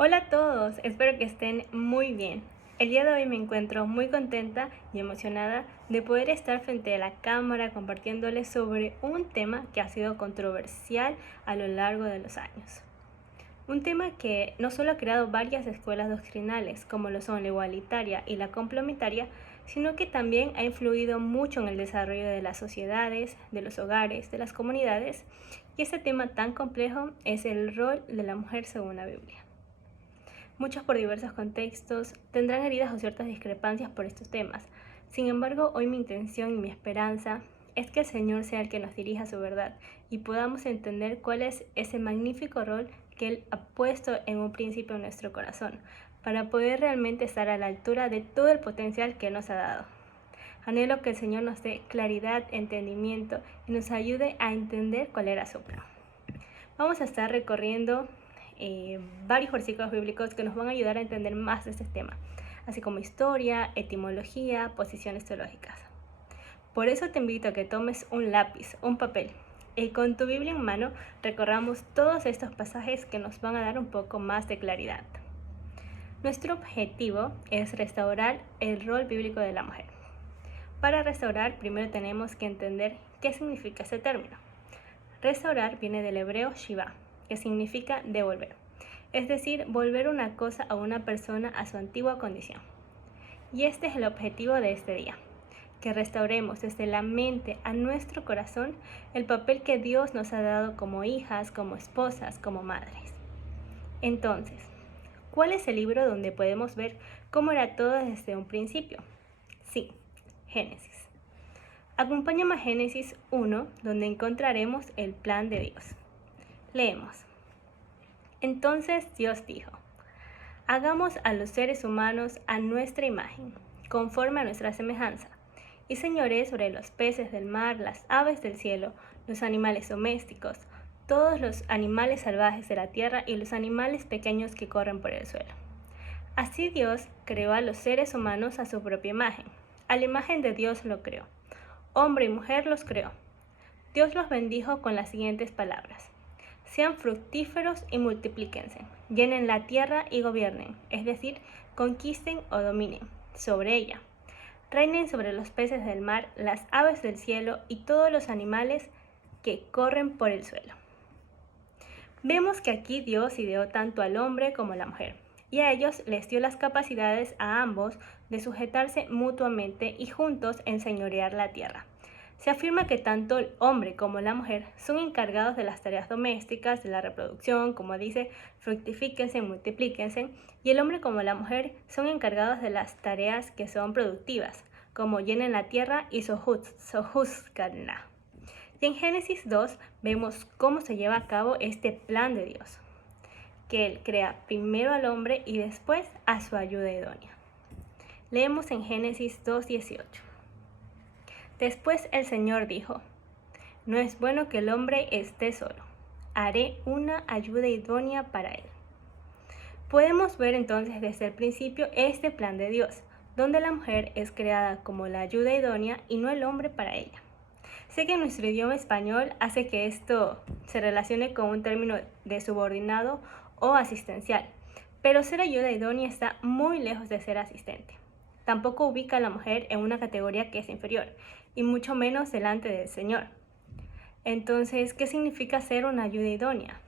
Hola a todos, espero que estén muy bien. El día de hoy me encuentro muy contenta y emocionada de poder estar frente a la cámara compartiéndoles sobre un tema que ha sido controversial a lo largo de los años. Un tema que no solo ha creado varias escuelas doctrinales, como lo son la igualitaria y la complementaria, sino que también ha influido mucho en el desarrollo de las sociedades, de los hogares, de las comunidades, y este tema tan complejo es el rol de la mujer según la Biblia. Muchos por diversos contextos tendrán heridas o ciertas discrepancias por estos temas. Sin embargo, hoy mi intención y mi esperanza es que el Señor sea el que nos dirija a su verdad y podamos entender cuál es ese magnífico rol que Él ha puesto en un principio en nuestro corazón, para poder realmente estar a la altura de todo el potencial que nos ha dado. Anhelo que el Señor nos dé claridad, entendimiento y nos ayude a entender cuál era su plan. Vamos a estar recorriendo varios versículos bíblicos que nos van a ayudar a entender más de este tema, así como historia, etimología, posiciones teológicas. Por eso te invito a que tomes un lápiz, un papel, y con tu Biblia en mano recorramos todos estos pasajes que nos van a dar un poco más de claridad. Nuestro objetivo es restaurar el rol bíblico de la mujer. Para restaurar, primero tenemos que entender qué significa ese término. Restaurar viene del hebreo shiva, que significa devolver, es decir, volver una cosa o una persona a su antigua condición. Y este es el objetivo de este día, que restauremos desde la mente a nuestro corazón el papel que Dios nos ha dado como hijas, como esposas, como madres. Entonces, ¿cuál es el libro donde podemos ver cómo era todo desde un principio? Sí, Génesis. Acompáñame a Génesis 1, donde encontraremos el plan de Dios. Leemos. Entonces Dios dijo: hagamos a los seres humanos a nuestra imagen, conforme a nuestra semejanza, y señoree sobre los peces del mar, las aves del cielo, los animales domésticos, todos los animales salvajes de la tierra y los animales pequeños que corren por el suelo. Así Dios creó a los seres humanos a su propia imagen. A la imagen de Dios lo creó. Hombre y mujer los creó. Dios los bendijo con las siguientes palabras: sean fructíferos y multiplíquense, llenen la tierra y gobiernen, es decir, conquisten o dominen sobre ella. Reinen sobre los peces del mar, las aves del cielo y todos los animales que corren por el suelo. Vemos que aquí Dios ideó tanto al hombre como a la mujer, y a ellos les dio las capacidades a ambos de sujetarse mutuamente y juntos enseñorear la tierra. Se afirma que tanto el hombre como la mujer son encargados de las tareas domésticas, de la reproducción, como dice, fructifíquense, multiplíquense, y el hombre como la mujer son encargados de las tareas que son productivas, como llenen la tierra y sojuzganla. Y en Génesis 2 vemos cómo se lleva a cabo este plan de Dios, que Él crea primero al hombre y después a su ayuda idónea. Leemos en Génesis 2:18. Después el Señor dijo: no es bueno que el hombre esté solo, haré una ayuda idónea para él. Podemos ver entonces desde el principio este plan de Dios, donde la mujer es creada como la ayuda idónea y no el hombre para ella. Sé que nuestro idioma español hace que esto se relacione con un término de subordinado o asistencial, pero ser ayuda idónea está muy lejos de ser asistente. Tampoco ubica a la mujer en una categoría que es inferior, y mucho menos delante del Señor. Entonces, ¿qué significa ser una ayuda idónea?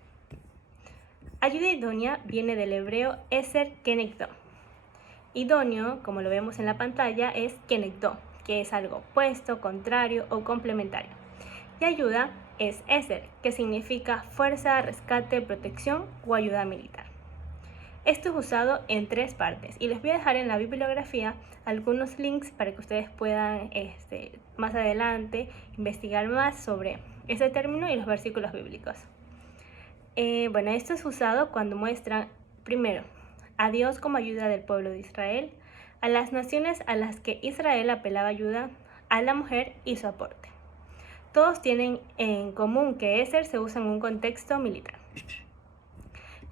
Ayuda idónea viene del hebreo eser kenegdo. Idóneo, como lo vemos en la pantalla, es kenegdo, que es algo opuesto, contrario o complementario. Y ayuda es eser, que significa fuerza, rescate, protección o ayuda militar. Esto es usado en tres partes y les voy a dejar en la bibliografía algunos links para que ustedes puedan más adelante investigar más sobre ese término y los versículos bíblicos. Esto es usado cuando muestran, primero, a Dios como ayuda del pueblo de Israel, a las naciones a las que Israel apelaba ayuda, a la mujer y su aporte. Todos tienen en común que eser se usa en un contexto militar.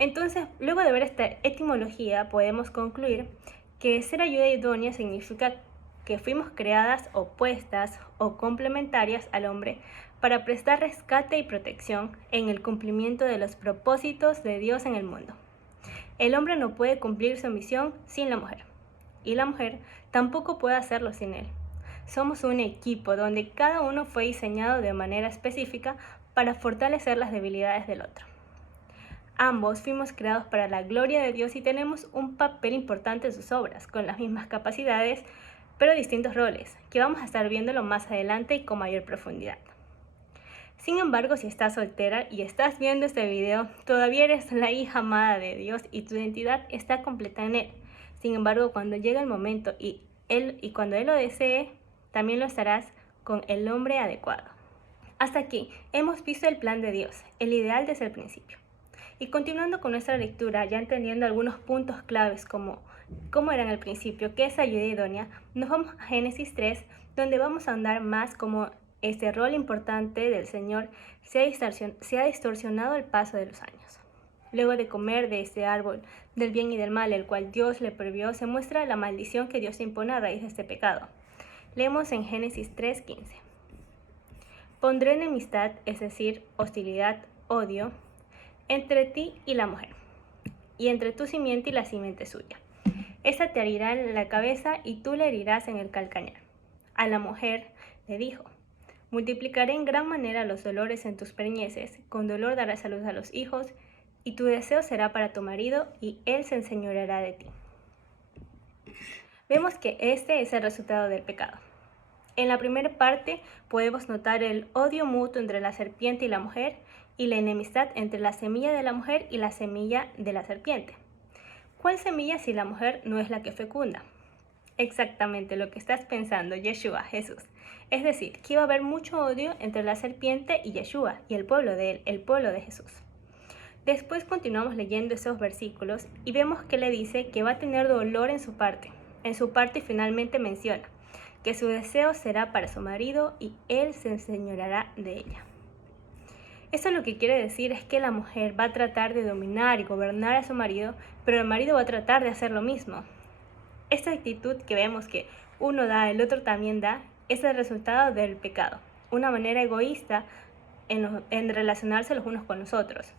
Entonces, luego de ver esta etimología, podemos concluir que ser ayuda idónea significa que fuimos creadas opuestas o complementarias al hombre para prestar rescate y protección en el cumplimiento de los propósitos de Dios en el mundo. El hombre no puede cumplir su misión sin la mujer, y la mujer tampoco puede hacerlo sin él. Somos un equipo donde cada uno fue diseñado de manera específica para fortalecer las debilidades del otro. Ambos fuimos creados para la gloria de Dios y tenemos un papel importante en sus obras, con las mismas capacidades, pero distintos roles, que vamos a estar viéndolo más adelante y con mayor profundidad. Sin embargo, si estás soltera y estás viendo este video, todavía eres la hija amada de Dios y tu identidad está completa en Él. Sin embargo, cuando llegue el momento y cuando Él lo desee, también lo estarás con el hombre adecuado. Hasta aquí hemos visto el plan de Dios, el ideal desde el principio. Y continuando con nuestra lectura, ya entendiendo algunos puntos claves como cómo era en el principio, qué es ayuda idónea, nos vamos a Génesis 3, donde vamos a andar más como este rol importante del Señor se ha distorsionado al paso de los años. Luego de comer de este árbol del bien y del mal, el cual Dios le prohibió, se muestra la maldición que Dios impone a raíz de este pecado. Leemos en Génesis 3:15. Pondré enemistad, es decir, hostilidad, odio, entre ti y la mujer, y entre tu simiente y la simiente suya. Esta te herirá en la cabeza y tú le herirás en el calcañar. A la mujer le dijo: multiplicaré en gran manera los dolores en tus preñeces, con dolor darás a luz a los hijos, y tu deseo será para tu marido, y él se enseñoreará de ti. Vemos que este es el resultado del pecado. En la primera parte podemos notar el odio mutuo entre la serpiente y la mujer, y la enemistad entre la semilla de la mujer y la semilla de la serpiente. ¿Cuál semilla si la mujer no es la que fecunda? Exactamente lo que estás pensando, Yeshua, Jesús. Es decir, que iba a haber mucho odio entre la serpiente y Yeshua, y el pueblo de él, el pueblo de Jesús. Después continuamos leyendo esos versículos y vemos que le dice que va a tener dolor en su parte. En su parte finalmente menciona que su deseo será para su marido y él se enseñoreará de ella. Eso lo que quiere decir es que la mujer va a tratar de dominar y gobernar a su marido, pero el marido va a tratar de hacer lo mismo. Esta actitud que vemos que uno da, el otro también da, es el resultado del pecado, una manera egoísta en relacionarse los unos con los otros.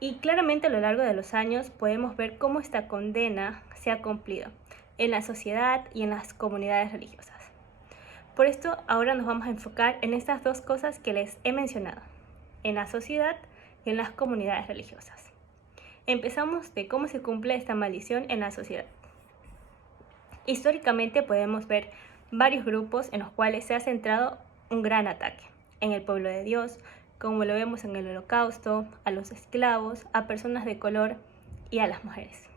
Y claramente a lo largo de los años podemos ver cómo esta condena se ha cumplido en la sociedad y en las comunidades religiosas. Por esto ahora nos vamos a enfocar en estas dos cosas que les he mencionado, en la sociedad y en las comunidades religiosas. Empezamos de cómo se cumple esta maldición en la sociedad. Históricamente podemos ver varios grupos en los cuales se ha centrado un gran ataque en el pueblo de Dios, como lo vemos en el Holocausto, a los esclavos, a personas de color y a las mujeres.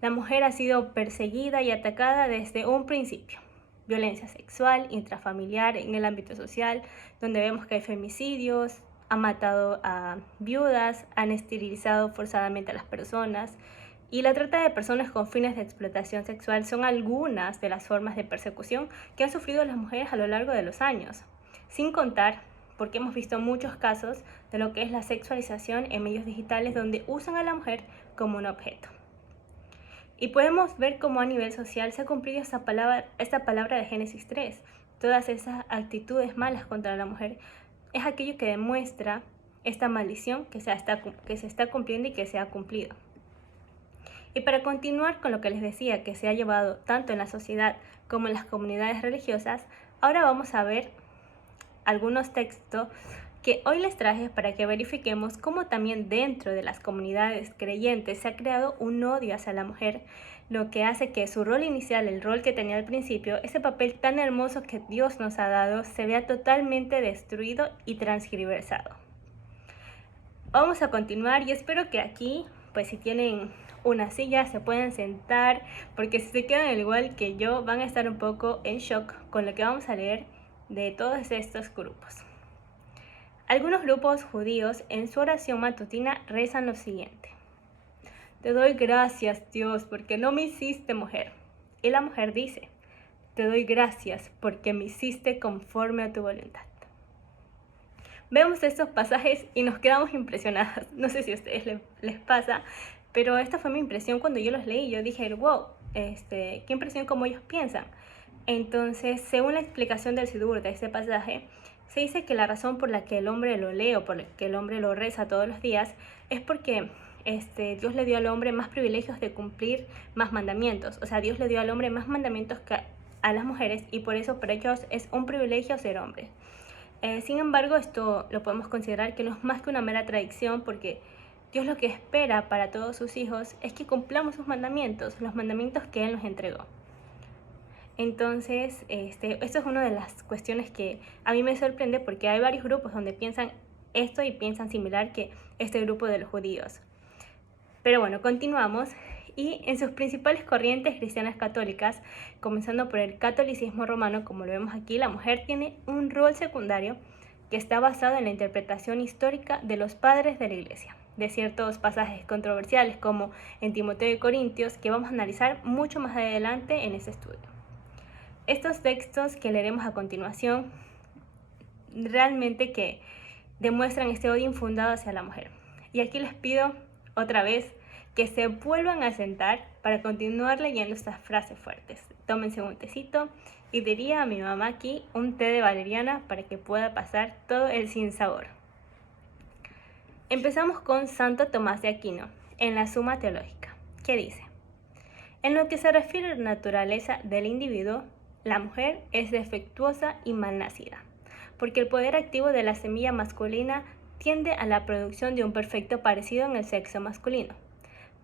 La mujer ha sido perseguida y atacada desde un principio. Violencia sexual, intrafamiliar, en el ámbito social, donde vemos que hay femicidios, han matado a viudas, han esterilizado forzadamente a las personas, y la trata de personas con fines de explotación sexual son algunas de las formas de persecución que han sufrido las mujeres a lo largo de los años. Sin contar, porque hemos visto muchos casos de lo que es la sexualización en medios digitales donde usan a la mujer como un objeto. Y podemos ver cómo a nivel social se ha cumplido esta palabra de Génesis 3. Todas esas actitudes malas contra la mujer es aquello que demuestra esta maldición que se está cumpliendo y que se ha cumplido. Y para continuar con lo que les decía que se ha llevado tanto en la sociedad como en las comunidades religiosas, ahora vamos a ver algunos textos que hoy les traje para que verifiquemos cómo también dentro de las comunidades creyentes se ha creado un odio hacia la mujer, lo que hace que su rol inicial, el rol que tenía al principio, ese papel tan hermoso que Dios nos ha dado, se vea totalmente destruido y transgiversado. Vamos a continuar y espero que aquí, pues si tienen una silla, se pueden sentar, porque si se quedan al igual que yo, van a estar un poco en shock con lo que vamos a leer de todos estos grupos. Algunos grupos judíos en su oración matutina rezan lo siguiente: te doy gracias, Dios, porque no me hiciste mujer. Y la mujer dice: te doy gracias porque me hiciste conforme a tu voluntad. Vemos estos pasajes y nos quedamos impresionadas. No sé si a ustedes les pasa, pero esta fue mi impresión cuando yo los leí. Yo dije, wow, qué impresión como ellos piensan. Entonces, según la explicación del Sidur de este pasaje, se dice que la razón por la que el hombre lo lee o por la que el hombre lo reza todos los días es porque Dios le dio al hombre más privilegios de cumplir más mandamientos. O sea, Dios le dio al hombre más mandamientos que a las mujeres y por eso para ellos es un privilegio ser hombre. Sin embargo, esto lo podemos considerar que no es más que una mera tradición porque Dios lo que espera para todos sus hijos es que cumplamos sus mandamientos, los mandamientos que Él nos entregó. Entonces, esto es una de las cuestiones que a mí me sorprende porque hay varios grupos donde piensan esto y piensan similar que este grupo de los judíos. Pero bueno, continuamos. Y en sus principales corrientes cristianas católicas, comenzando por el catolicismo romano, como lo vemos aquí, la mujer tiene un rol secundario que está basado en la interpretación histórica de los padres de la Iglesia, de ciertos pasajes controversiales como en Timoteo y Corintios, que vamos a analizar mucho más adelante en este estudio. Estos textos que leeremos a continuación realmente que demuestran este odio infundado hacia la mujer. Y aquí les pido otra vez que se vuelvan a sentar para continuar leyendo estas frases fuertes. Tómense un tecito y diría a mi mamá aquí un té de valeriana para que pueda pasar todo el sinsabor. Empezamos con Santo Tomás de Aquino en la Suma Teológica, que dice: en lo que se refiere a la naturaleza del individuo, la mujer es defectuosa y malnacida, porque el poder activo de la semilla masculina tiende a la producción de un perfecto parecido en el sexo masculino,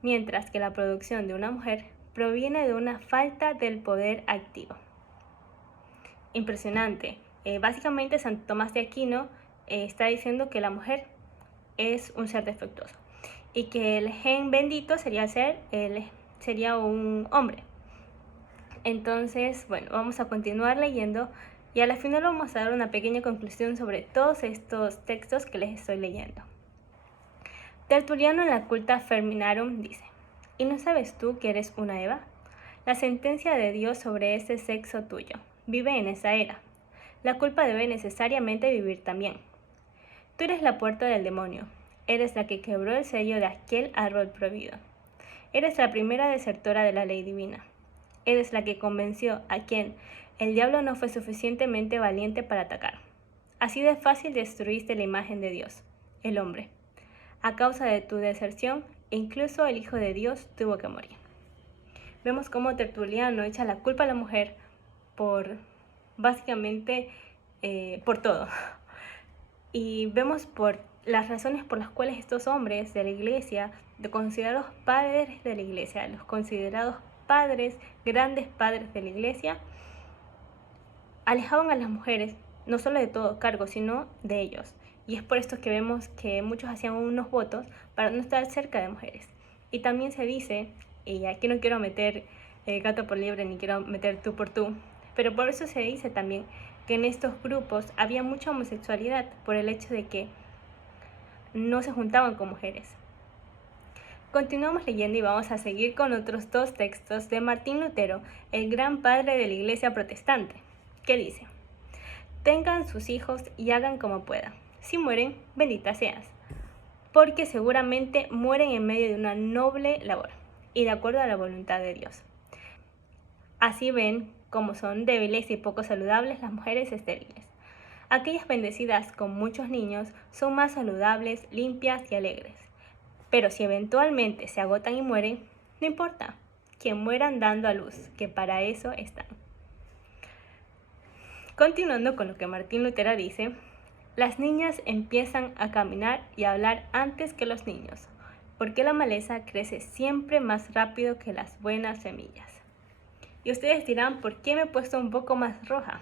mientras que la producción de una mujer proviene de una falta del poder activo. Impresionante. Básicamente Santo Tomás de Aquino está diciendo que la mujer es un ser defectuoso y que el gen bendito sería un hombre. Entonces, bueno, vamos a continuar leyendo y a la final vamos a dar una pequeña conclusión sobre todos estos textos que les estoy leyendo. Tertuliano en la Culta Ferminarum dice: ¿y no sabes tú que eres una Eva? La sentencia de Dios sobre ese sexo tuyo vive en esa era. La culpa debe necesariamente vivir también. Tú eres la puerta del demonio, eres la que quebró el sello de aquel árbol prohibido. Eres la primera desertora de la ley divina. Eres la que convenció a quien el diablo no fue suficientemente valiente para atacar. Así de fácil destruiste la imagen de Dios, el hombre. A causa de tu deserción, incluso el Hijo de Dios tuvo que morir. Vemos cómo Tertuliano echa la culpa a la mujer básicamente por todo. Y vemos por las razones por las cuales estos hombres de la iglesia, considerados padres de la iglesia, los considerados padres, grandes padres de la iglesia, alejaban a las mujeres no solo de todo cargo, sino de ellos. Y es por esto que vemos que muchos hacían unos votos para no estar cerca de mujeres. Y también se dice, y aquí no quiero meter gato por liebre ni quiero meter tú por tú, pero por eso se dice también que en estos grupos había mucha homosexualidad por el hecho de que no se juntaban con mujeres. Continuamos leyendo y vamos a seguir con otros dos textos de Martín Lutero, el gran padre de la iglesia protestante, que dice: tengan sus hijos y hagan como puedan. Si mueren, bendita seas, porque seguramente mueren en medio de una noble labor y de acuerdo a la voluntad de Dios. Así ven cómo son débiles y poco saludables las mujeres estériles. Aquellas bendecidas con muchos niños son más saludables, limpias y alegres. Pero si eventualmente se agotan y mueren, no importa, que mueran dando a luz, que para eso están. Continuando con lo que Martín Lutero dice: las niñas empiezan a caminar y a hablar antes que los niños, porque la maleza crece siempre más rápido que las buenas semillas. Y ustedes dirán, ¿por qué me he puesto un poco más roja?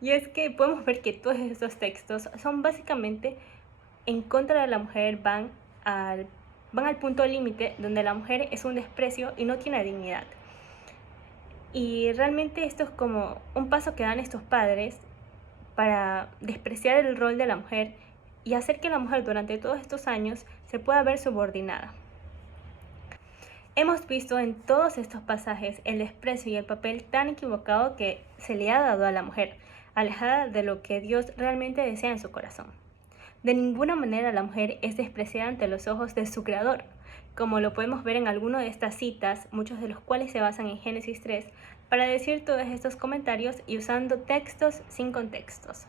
Y es que podemos ver que todos estos textos son básicamente en contra de la mujer, van al punto límite donde la mujer es un desprecio y no tiene dignidad. Y realmente esto es como un paso que dan estos padres para despreciar el rol de la mujer y hacer que la mujer durante todos estos años se pueda ver subordinada. Hemos visto en todos estos pasajes el desprecio y el papel tan equivocado que se le ha dado a la mujer, alejada de lo que Dios realmente desea en su corazón. De ninguna manera la mujer es despreciada ante los ojos de su Creador, como lo podemos ver en alguna de estas citas, muchos de los cuales se basan en Génesis 3, para decir todos estos comentarios y usando textos sin contextos.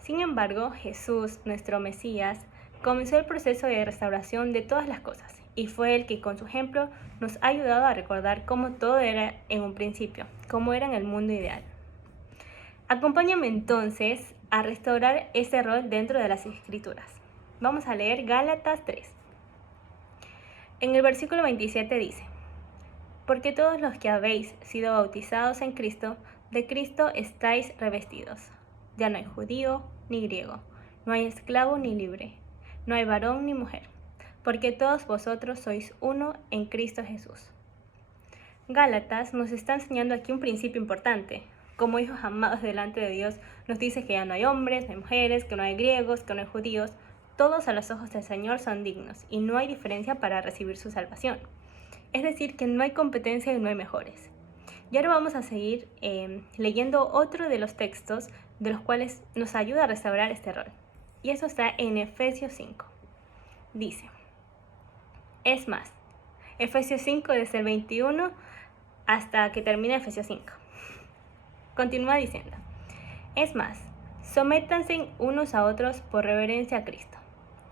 Sin embargo, Jesús, nuestro Mesías, comenzó el proceso de restauración de todas las cosas y fue el que con su ejemplo nos ha ayudado a recordar cómo todo era en un principio, cómo era en el mundo ideal. Acompáñame entonces a restaurar ese rol dentro de las Escrituras. Vamos a leer Gálatas 3. En el versículo 27 dice: porque todos los que habéis sido bautizados en Cristo, de Cristo estáis revestidos. Ya no hay judío ni griego, no hay esclavo ni libre, no hay varón ni mujer, porque todos vosotros sois uno en Cristo Jesús. Gálatas nos está enseñando aquí un principio importante. Como hijos amados delante de Dios, nos dice que ya no hay hombres, no hay mujeres, que no hay griegos, que no hay judíos. Todos a los ojos del Señor son dignos y no hay diferencia para recibir su salvación. Es decir, que no hay competencia y no hay mejores. Y ahora vamos a seguir leyendo otro de los textos de los cuales nos ayuda a restaurar este rol. Y eso está en Efesios 5. Dice: es más, Efesios 5 desde el 21 hasta que termina Efesios 5. Continúa diciendo: es más, sométanse unos a otros por reverencia a Cristo.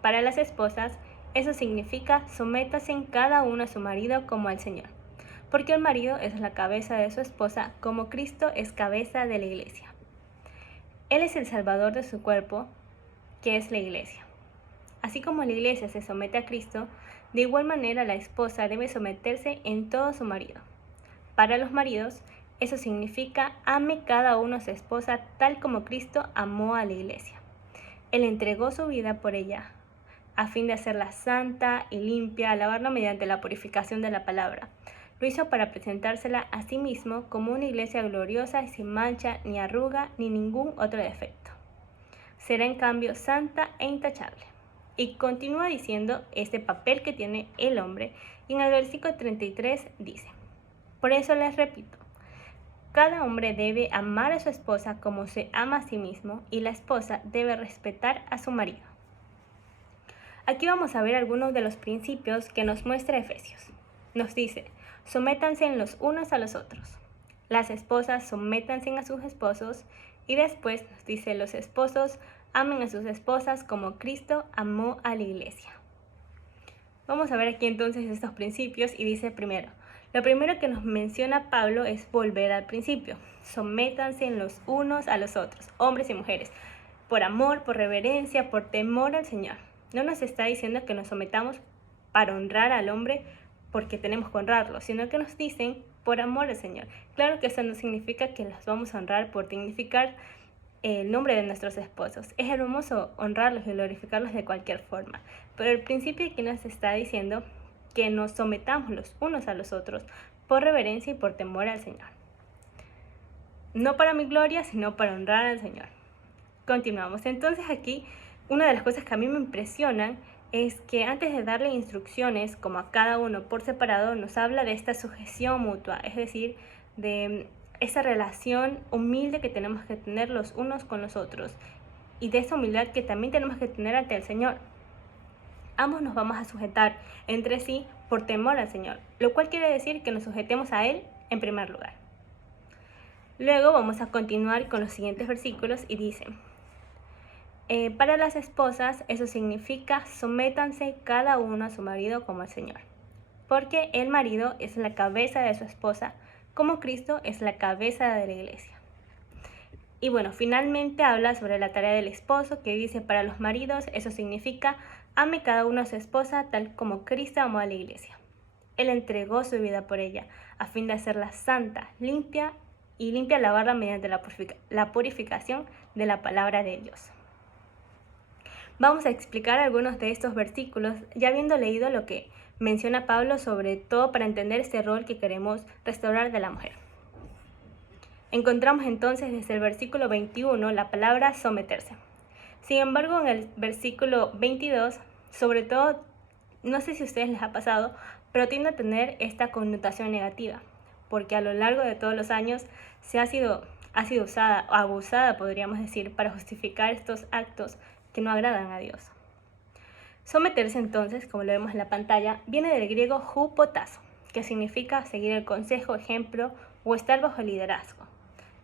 Para las esposas, eso significa sométanse cada uno a su marido como al Señor, porque el marido es la cabeza de su esposa, como Cristo es cabeza de la iglesia. Él es el salvador de su cuerpo, que es la iglesia. Así como la iglesia se somete a Cristo, de igual manera la esposa debe someterse en todo a su marido. Para los maridos, eso significa ame cada uno a su esposa tal como Cristo amó a la iglesia. Él entregó su vida por ella, a fin de hacerla santa y limpia, lavarla mediante la purificación de la palabra. Lo hizo para presentársela a sí mismo como una iglesia gloriosa y sin mancha, ni arruga, ni ningún otro defecto. Será en cambio santa e intachable. Y continúa diciendo este papel que tiene el hombre, y en el versículo 33 dice: por eso les repito, cada hombre debe amar a su esposa como se ama a sí mismo, y la esposa debe respetar a su marido. Aquí vamos a ver algunos de los principios que nos muestra Efesios. Nos dice: sométanse los unos a los otros. Las esposas sométanse a sus esposos, y después nos dice: los esposos amen a sus esposas como Cristo amó a la iglesia. Vamos a ver aquí entonces estos principios y dice primero: lo primero que nos menciona Pablo es volver al principio. Sométanse los unos a los otros, hombres y mujeres, por amor, por reverencia, por temor al Señor. No nos está diciendo que nos sometamos para honrar al hombre porque tenemos que honrarlo, sino que nos dicen por amor al Señor. Claro que eso no significa que los vamos a honrar por dignificar el nombre de nuestros esposos. Es hermoso honrarlos y glorificarlos de cualquier forma, pero el principio aquí nos está diciendo que nos sometamos los unos a los otros por reverencia y por temor al Señor. No para mi gloria, sino para honrar al Señor. Continuamos. Entonces aquí, una de las cosas que a mí me impresionan es que antes de darle instrucciones como a cada uno por separado, nos habla de esta sujeción mutua, es decir, de esa relación humilde que tenemos que tener los unos con los otros y de esa humildad que también tenemos que tener ante el Señor. Ambos nos vamos a sujetar entre sí por temor al Señor, lo cual quiere decir que nos sujetemos a Él en primer lugar. Luego vamos a continuar con los siguientes versículos y dice: para las esposas eso significa sométanse cada uno a su marido como al Señor, porque el marido es la cabeza de su esposa, como Cristo es la cabeza de la iglesia. Y bueno, finalmente habla sobre la tarea del esposo, que dice: para los maridos eso significa ame cada uno a su esposa tal como Cristo amó a la iglesia. Él entregó su vida por ella, a fin de hacerla santa, limpia y lavarla mediante la purificación de la palabra de Dios. Vamos a explicar algunos de estos versículos, ya habiendo leído lo que menciona Pablo, sobre todo para entender este rol que queremos restaurar de la mujer. Encontramos entonces desde el versículo 21 la palabra someterse. Sin embargo, en el versículo 22, sobre todo, no sé si a ustedes les ha pasado, pero tiende a tener esta connotación negativa, porque a lo largo de todos los años ha sido usada, o abusada, podríamos decir, para justificar estos actos que no agradan a Dios. Someterse entonces, como lo vemos en la pantalla, viene del griego hupotazo, que significa seguir el consejo, ejemplo o estar bajo el liderazgo,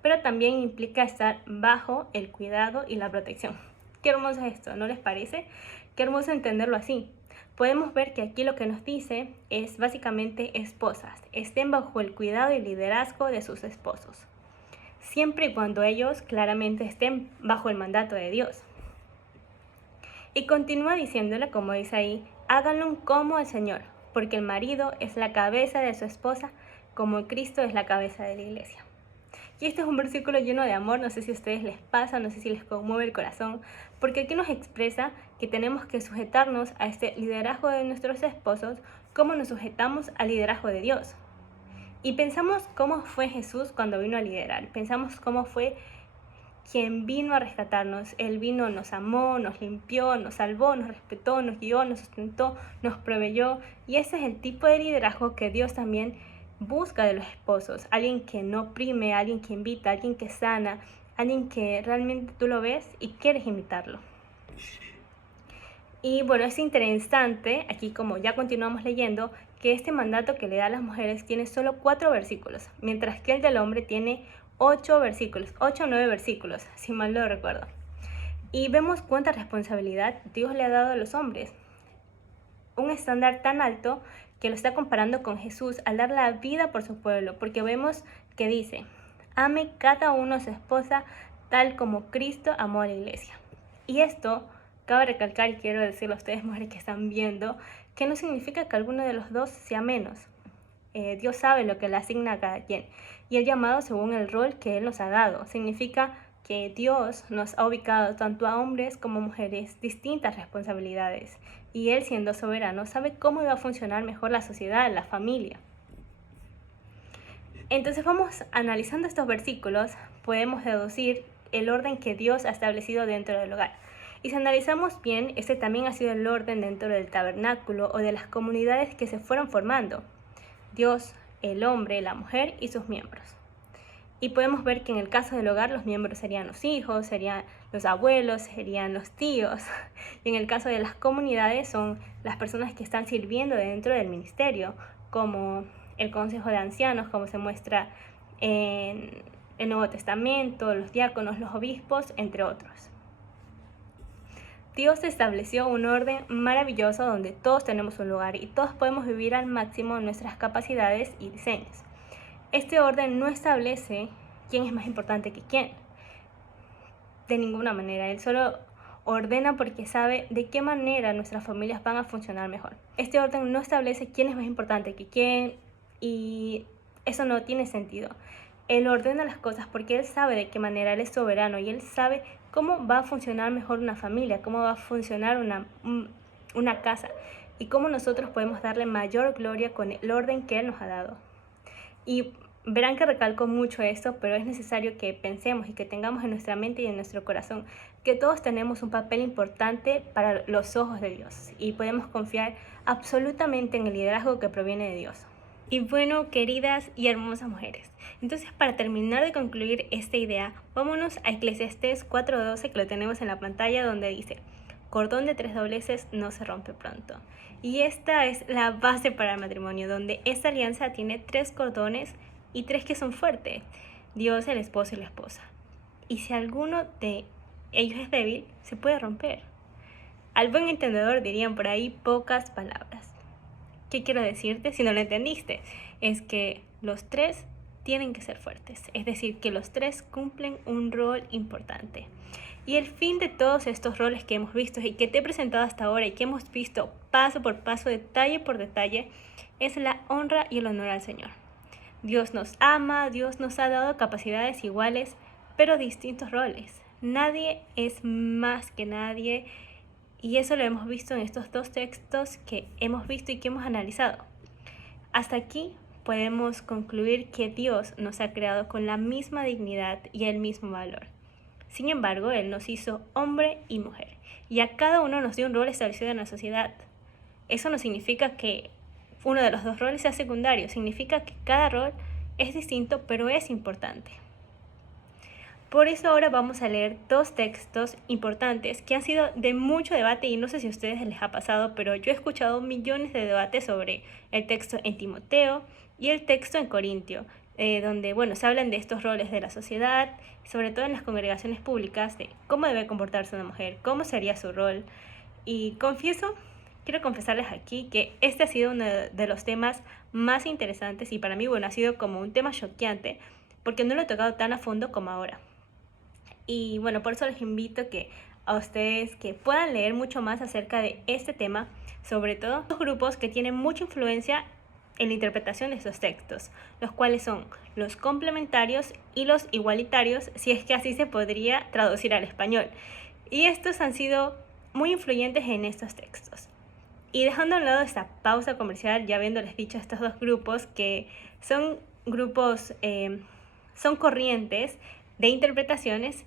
pero también implica estar bajo el cuidado y la protección. Qué hermoso es esto, ¿no les parece? Qué hermoso entenderlo así. Podemos ver que aquí lo que nos dice es básicamente esposas, estén bajo el cuidado y liderazgo de sus esposos, siempre y cuando ellos claramente estén bajo el mandato de Dios. Y continúa diciéndole, como dice ahí, háganlo como el Señor, porque el marido es la cabeza de su esposa, como Cristo es la cabeza de la iglesia. Y este es un versículo lleno de amor, no sé si a ustedes les pasa, no sé si les conmueve el corazón, porque aquí nos expresa que tenemos que sujetarnos a este liderazgo de nuestros esposos como nos sujetamos al liderazgo de Dios. Y pensamos cómo fue Jesús cuando vino a liderar, pensamos cómo fue quien vino a rescatarnos. Él vino, nos amó, nos limpió, nos salvó, nos respetó, nos guió, nos sustentó, nos proveyó. Y ese es el tipo de liderazgo que Dios también busca de los esposos. Alguien que no oprime, alguien que invita, alguien que sana, alguien que realmente tú lo ves y quieres imitarlo. Y bueno, es interesante, aquí como ya continuamos leyendo, que este mandato que le da a las mujeres tiene solo 4 versículos, mientras que el del hombre tiene 8 versículos, 8 o 9 versículos, si mal no recuerdo. Y vemos cuánta responsabilidad Dios le ha dado a los hombres. Un estándar tan alto que lo está comparando con Jesús al dar la vida por su pueblo, porque vemos que dice, ame cada uno a su esposa tal como Cristo amó a la iglesia. Y esto, cabe recalcar, y quiero decirlo a ustedes mujeres que están viendo, que no significa que alguno de los dos sea menos. Dios sabe lo que le asigna a cada quien y el llamado según el rol que Él nos ha dado. Significa que Dios nos ha ubicado tanto a hombres como mujeres distintas responsabilidades y Él, siendo soberano, sabe cómo va a funcionar mejor la sociedad, la familia. Entonces vamos analizando estos versículos, podemos deducir el orden que Dios ha establecido dentro del hogar. Y si analizamos bien, este también ha sido el orden dentro del tabernáculo o de las comunidades que se fueron formando. Dios, el hombre, la mujer y sus miembros. Y podemos ver que en el caso del hogar los miembros serían los hijos, serían los abuelos, serían los tíos. Y en el caso de las comunidades son las personas que están sirviendo dentro del ministerio, como el consejo de ancianos, como se muestra en el Nuevo Testamento, los diáconos, los obispos, entre otros. Dios estableció un orden maravilloso donde todos tenemos un lugar y todos podemos vivir al máximo nuestras capacidades y diseños. Este orden no establece quién es más importante que quién. De ninguna manera. Él solo ordena porque sabe de qué manera nuestras familias van a funcionar mejor. Este orden no establece quién es más importante que quién y eso no tiene sentido. Él ordena las cosas porque Él sabe de qué manera, Él es soberano y Él sabe cómo va a funcionar mejor una familia, cómo va a funcionar una casa y cómo nosotros podemos darle mayor gloria con el orden que Él nos ha dado. Y verán que recalco mucho esto, pero es necesario que pensemos y que tengamos en nuestra mente y en nuestro corazón que todos tenemos un papel importante para los ojos de Dios y podemos confiar absolutamente en el liderazgo que proviene de Dios. Y bueno, queridas y hermosas mujeres, entonces para terminar de concluir esta idea, vámonos a Eclesiastés 4:12 que lo tenemos en la pantalla donde dice, cordón de 3 dobleces no se rompe pronto. Y esta es la base para el matrimonio, donde esta alianza tiene 3 cordones y 3 que son fuertes, Dios, el esposo y la esposa. Y si alguno de ellos es débil, se puede romper. Al buen entendedor dirían por ahí pocas palabras. ¿Qué quiero decirte? Si no lo entendiste, es que los 3 tienen que ser fuertes, es decir, que los 3 cumplen un rol importante. Y el fin de todos estos roles que hemos visto y que te he presentado hasta ahora y que hemos visto paso por paso, detalle por detalle, es la honra y el honor al Señor. Dios nos ama, Dios nos ha dado capacidades iguales, pero distintos roles. Nadie es más que nadie y eso lo hemos visto en estos 2 textos que hemos visto y que hemos analizado. Hasta aquí podemos concluir que Dios nos ha creado con la misma dignidad y el mismo valor. Sin embargo, Él nos hizo hombre y mujer, y a cada uno nos dio un rol establecido en la sociedad. Eso no significa que uno de los 2 roles sea secundario, significa que cada rol es distinto, pero es importante. Por eso ahora vamos a leer 2 textos importantes que han sido de mucho debate y no sé si a ustedes les ha pasado, pero yo he escuchado millones de debates sobre el texto en Timoteo y el texto en Corintio, donde se hablan de estos roles de la sociedad, sobre todo en las congregaciones públicas, de cómo debe comportarse una mujer, cómo sería su rol. Y quiero confesarles aquí que este ha sido uno de los temas más interesantes y para mí, bueno, ha sido como un tema choqueante porque no lo he tocado tan a fondo como ahora. Y bueno, por eso les invito a ustedes que puedan leer mucho más acerca de este tema, sobre todo los grupos que tienen mucha influencia en la interpretación de estos textos, los cuales son los complementarios y los igualitarios, si es que así se podría traducir al español. Y estos han sido muy influyentes en estos textos. Y dejando a un lado esta pausa comercial, ya habiéndoles dicho a estos dos grupos que son grupos, son corrientes de interpretaciones,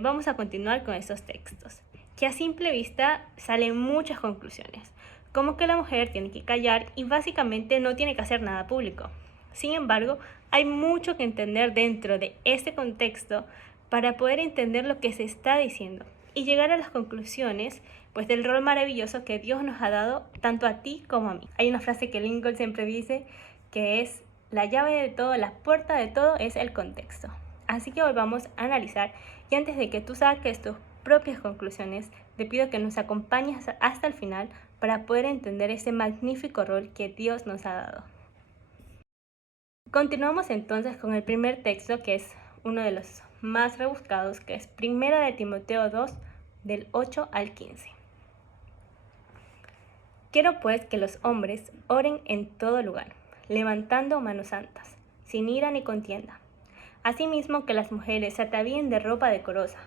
vamos a continuar con estos textos, que a simple vista salen muchas conclusiones, como que la mujer tiene que callar y básicamente no tiene que hacer nada público. Sin embargo, hay mucho que entender dentro de este contexto para poder entender lo que se está diciendo y llegar a las conclusiones pues del rol maravilloso que Dios nos ha dado tanto a ti como a mí. Hay una frase que Lincoln siempre dice que es: la llave de todo, la puerta de todo es el contexto. Así que hoy vamos a analizar, y antes de que tú saques tus propias conclusiones, te pido que nos acompañes hasta el final para poder entender ese magnífico rol que Dios nos ha dado. Continuamos entonces con el primer texto, que es uno de los más rebuscados, que es 1 de Timoteo 2, del 8 al 15. Quiero pues que los hombres oren en todo lugar, levantando manos santas, sin ira ni contienda. Asimismo que las mujeres se atavíen de ropa decorosa,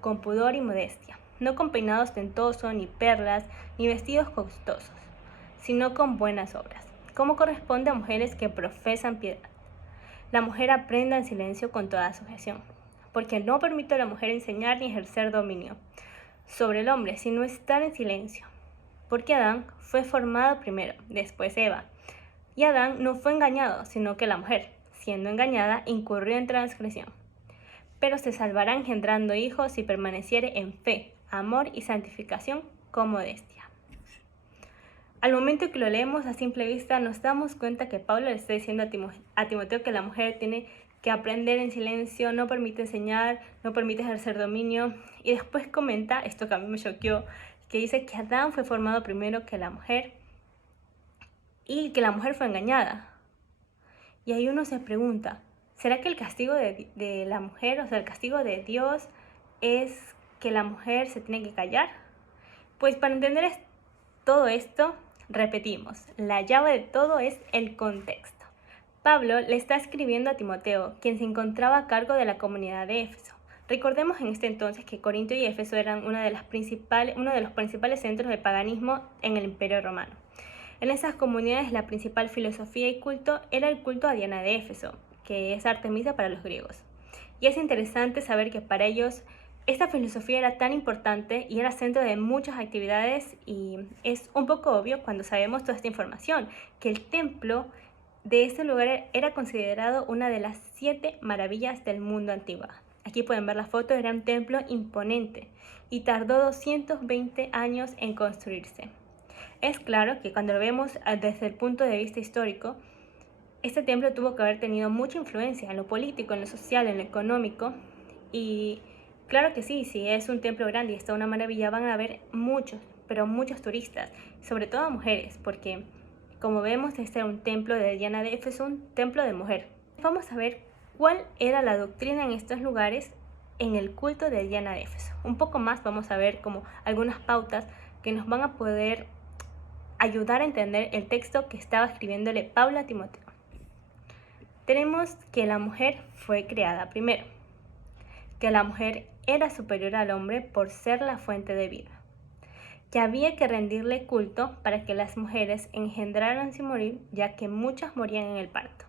con pudor y modestia, no con peinados tentosos, ni perlas, ni vestidos costosos, sino con buenas obras, como corresponde a mujeres que profesan piedad. La mujer aprenda en silencio con toda sujeción, porque no permite a la mujer enseñar ni ejercer dominio sobre el hombre, sino estar en silencio. Porque Adán fue formado primero, después Eva. Y Adán no fue engañado, sino que la mujer, siendo engañada, incurrió en transgresión. Pero se salvará engendrando hijos si permaneciere en fe, amor y santificación con modestia. Al momento que lo leemos a simple vista, nos damos cuenta que Pablo le está diciendo a Timoteo que la mujer tiene que aprender en silencio, no permite enseñar, no permite ejercer dominio. Y después comenta, esto que a mí me choqueó, que dice que Adán fue formado primero que la mujer y que la mujer fue engañada. Y ahí uno se pregunta, ¿será que el castigo de la mujer, o sea, el castigo de Dios es que la mujer se tiene que callar? Pues para entender todo esto, repetimos, la llave de todo es el contexto. Pablo le está escribiendo a Timoteo, quien se encontraba a cargo de la comunidad de Éfeso. Recordemos en este entonces que Corinto y Éfeso eran uno de los principales centros de paganismo en el Imperio Romano. En esas comunidades la principal filosofía y culto era el culto a Diana de Éfeso, que es Artemisa para los griegos. Y es interesante saber que para ellos esta filosofía era tan importante y era centro de muchas actividades, y es un poco obvio cuando sabemos toda esta información, que el templo de este lugar era considerado una de las 7 maravillas del mundo antiguo. Aquí pueden ver la foto, era un templo imponente y tardó 220 años en construirse. Es claro que cuando lo vemos desde el punto de vista histórico, este templo tuvo que haber tenido mucha influencia en lo político, en lo social, en lo económico. Y claro que sí, si es un templo grande y está una maravilla, van a haber muchos, pero muchos turistas, sobre todo mujeres, porque como vemos, este era un templo de Diana de Éfeso, un templo de mujer. Vamos a ver cuál era la doctrina en estos lugares en el culto de Diana de Éfeso. Un poco más vamos a ver como algunas pautas que nos van a poder ayudar a entender el texto que estaba escribiéndole Pablo a Timoteo. Tenemos que la mujer fue creada primero, que la mujer era superior al hombre por ser la fuente de vida, que había que rendirle culto para que las mujeres engendraran sin morir, ya que muchas morían en el parto.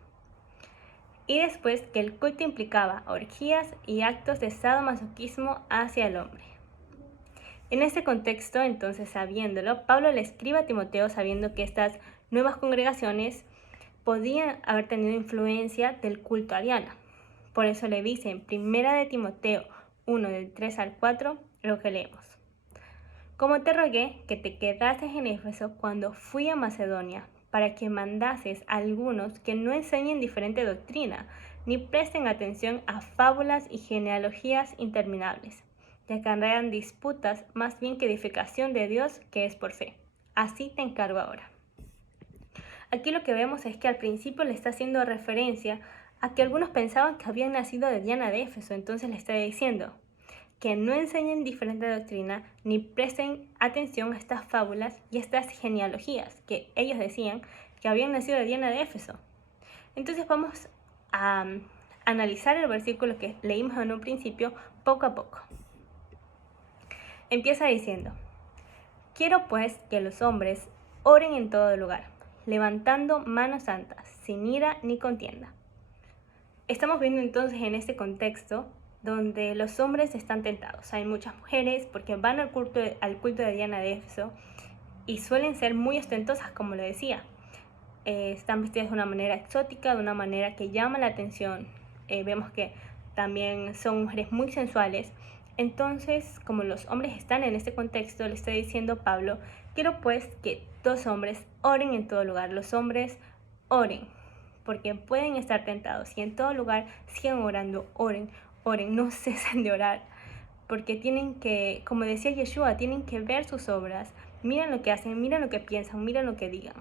Y después que el culto implicaba orgías y actos de sadomasoquismo hacia el hombre. En este contexto, entonces, sabiéndolo, Pablo le escribe a Timoteo sabiendo que estas nuevas congregaciones podían haber tenido influencia del culto a Diana. Por eso le dice en 1 de Timoteo 1, del 3 al 4, lo que leemos. Como te rogué que te quedases en Éfeso cuando fui a Macedonia, para que mandases a algunos que no enseñen diferente doctrina, ni presten atención a fábulas y genealogías interminables, y acarrean disputas más bien que edificación de Dios, que es por fe. Así te encargo ahora. Aquí lo que vemos es que al principio le está haciendo referencia a que algunos pensaban que habían nacido de Diana de Éfeso, entonces le está diciendo que no enseñen diferente doctrina ni presten atención a estas fábulas y estas genealogías que ellos decían que habían nacido de Diana de Éfeso. Entonces vamos a analizar el versículo que leímos en un principio poco a poco. Empieza diciendo: quiero pues que los hombres oren en todo lugar, levantando manos santas, sin ira ni contienda. Estamos viendo entonces en este contexto donde los hombres están tentados. Hay muchas mujeres porque van al culto de Diana de Éfeso y suelen ser muy ostentosas, como le decía. Están vestidas de una manera exótica, de una manera que llama la atención. Vemos que también son mujeres muy sensuales. Entonces, como los hombres están en este contexto, le está diciendo Pablo: quiero pues que los hombres oren en todo lugar. Los hombres oren, porque pueden estar tentados y en todo lugar sigan orando, oren, no cesen de orar, porque tienen que, como decía Yeshua, tienen que ver sus obras, miren lo que hacen, miren lo que piensan, miren lo que digan.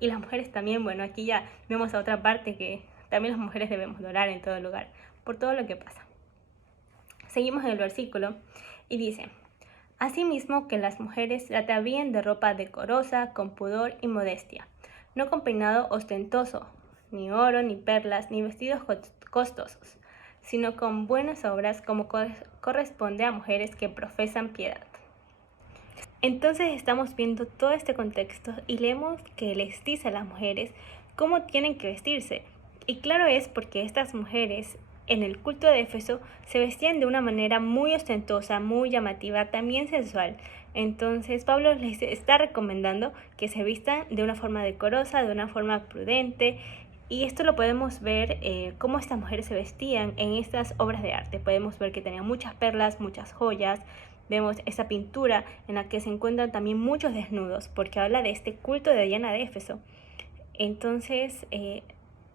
Y las mujeres también, bueno, aquí ya vemos a otra parte que también las mujeres debemos de orar en todo lugar, por todo lo que pasa. Seguimos en el versículo y dice: asimismo que las mujeres se atavíen de ropa decorosa, con pudor y modestia, no con peinado ostentoso, ni oro, ni perlas, ni vestidos costosos, sino con buenas obras, como corresponde a mujeres que profesan piedad. Entonces estamos viendo todo este contexto y leemos que les dice a las mujeres cómo tienen que vestirse. Y claro es porque estas mujeres en el culto de Éfeso se vestían de una manera muy ostentosa, muy llamativa, también sensual. Entonces Pablo les está recomendando que se vistan de una forma decorosa, de una forma prudente. Y esto lo podemos ver cómo estas mujeres se vestían en estas obras de arte. Podemos ver que tenían muchas perlas, muchas joyas. Vemos esa pintura en la que se encuentran también muchos desnudos, porque habla de este culto de Diana de Éfeso. Entonces,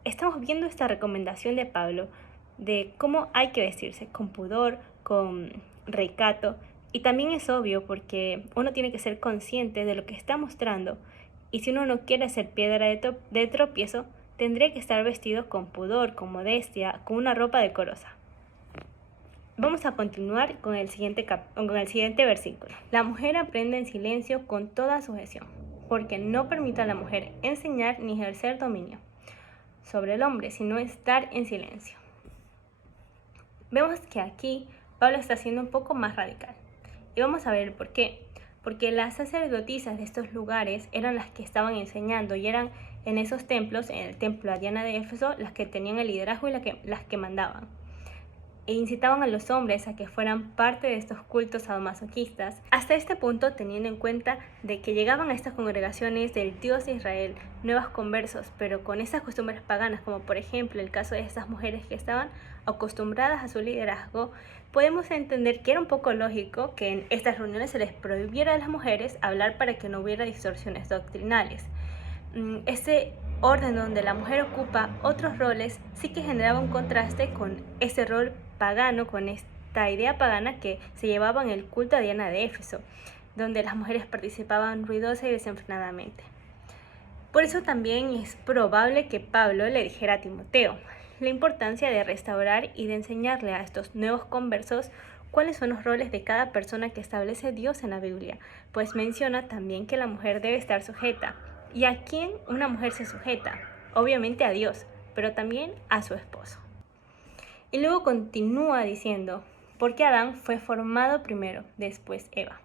estamos viendo esta recomendación de Pablo de cómo hay que vestirse, con pudor, con recato. Y también es obvio porque uno tiene que ser consciente de lo que está mostrando. Y si uno no quiere ser piedra de tropiezo, tendría que estar vestido con pudor, con modestia, con una ropa decorosa. Vamos a continuar con el siguiente versículo. La mujer aprende en silencio con toda sujeción, porque no permite a la mujer enseñar ni ejercer dominio sobre el hombre, sino estar en silencio. Vemos que aquí Pablo está siendo un poco más radical. Y vamos a ver el por qué. Porque las sacerdotisas de estos lugares eran las que estaban enseñando y eran en esos templos, en el templo de Diana de Éfeso, las que tenían el liderazgo y las que mandaban. E incitaban a los hombres a que fueran parte de estos cultos sadomasoquistas, hasta este punto teniendo en cuenta de que llegaban a estas congregaciones del Dios de Israel nuevos conversos, pero con esas costumbres paganas, como por ejemplo el caso de estas mujeres que estaban acostumbradas a su liderazgo. Podemos entender que era un poco lógico que en estas reuniones se les prohibiera a las mujeres hablar para que no hubiera distorsiones doctrinales. Ese orden donde la mujer ocupa otros roles sí que generaba un contraste con ese rol pagano, con esta idea pagana que se llevaba en el culto a Diana de Éfeso, donde las mujeres participaban ruidosa y desenfrenadamente. Por eso también es probable que Pablo le dijera a Timoteo la importancia de restaurar y de enseñarle a estos nuevos conversos cuáles son los roles de cada persona que establece Dios en la Biblia, pues menciona también que la mujer debe estar sujeta. ¿Y a quién una mujer se sujeta? Obviamente a Dios, pero también a su esposo. Y luego continúa diciendo: porque Adán fue formado primero, después Eva.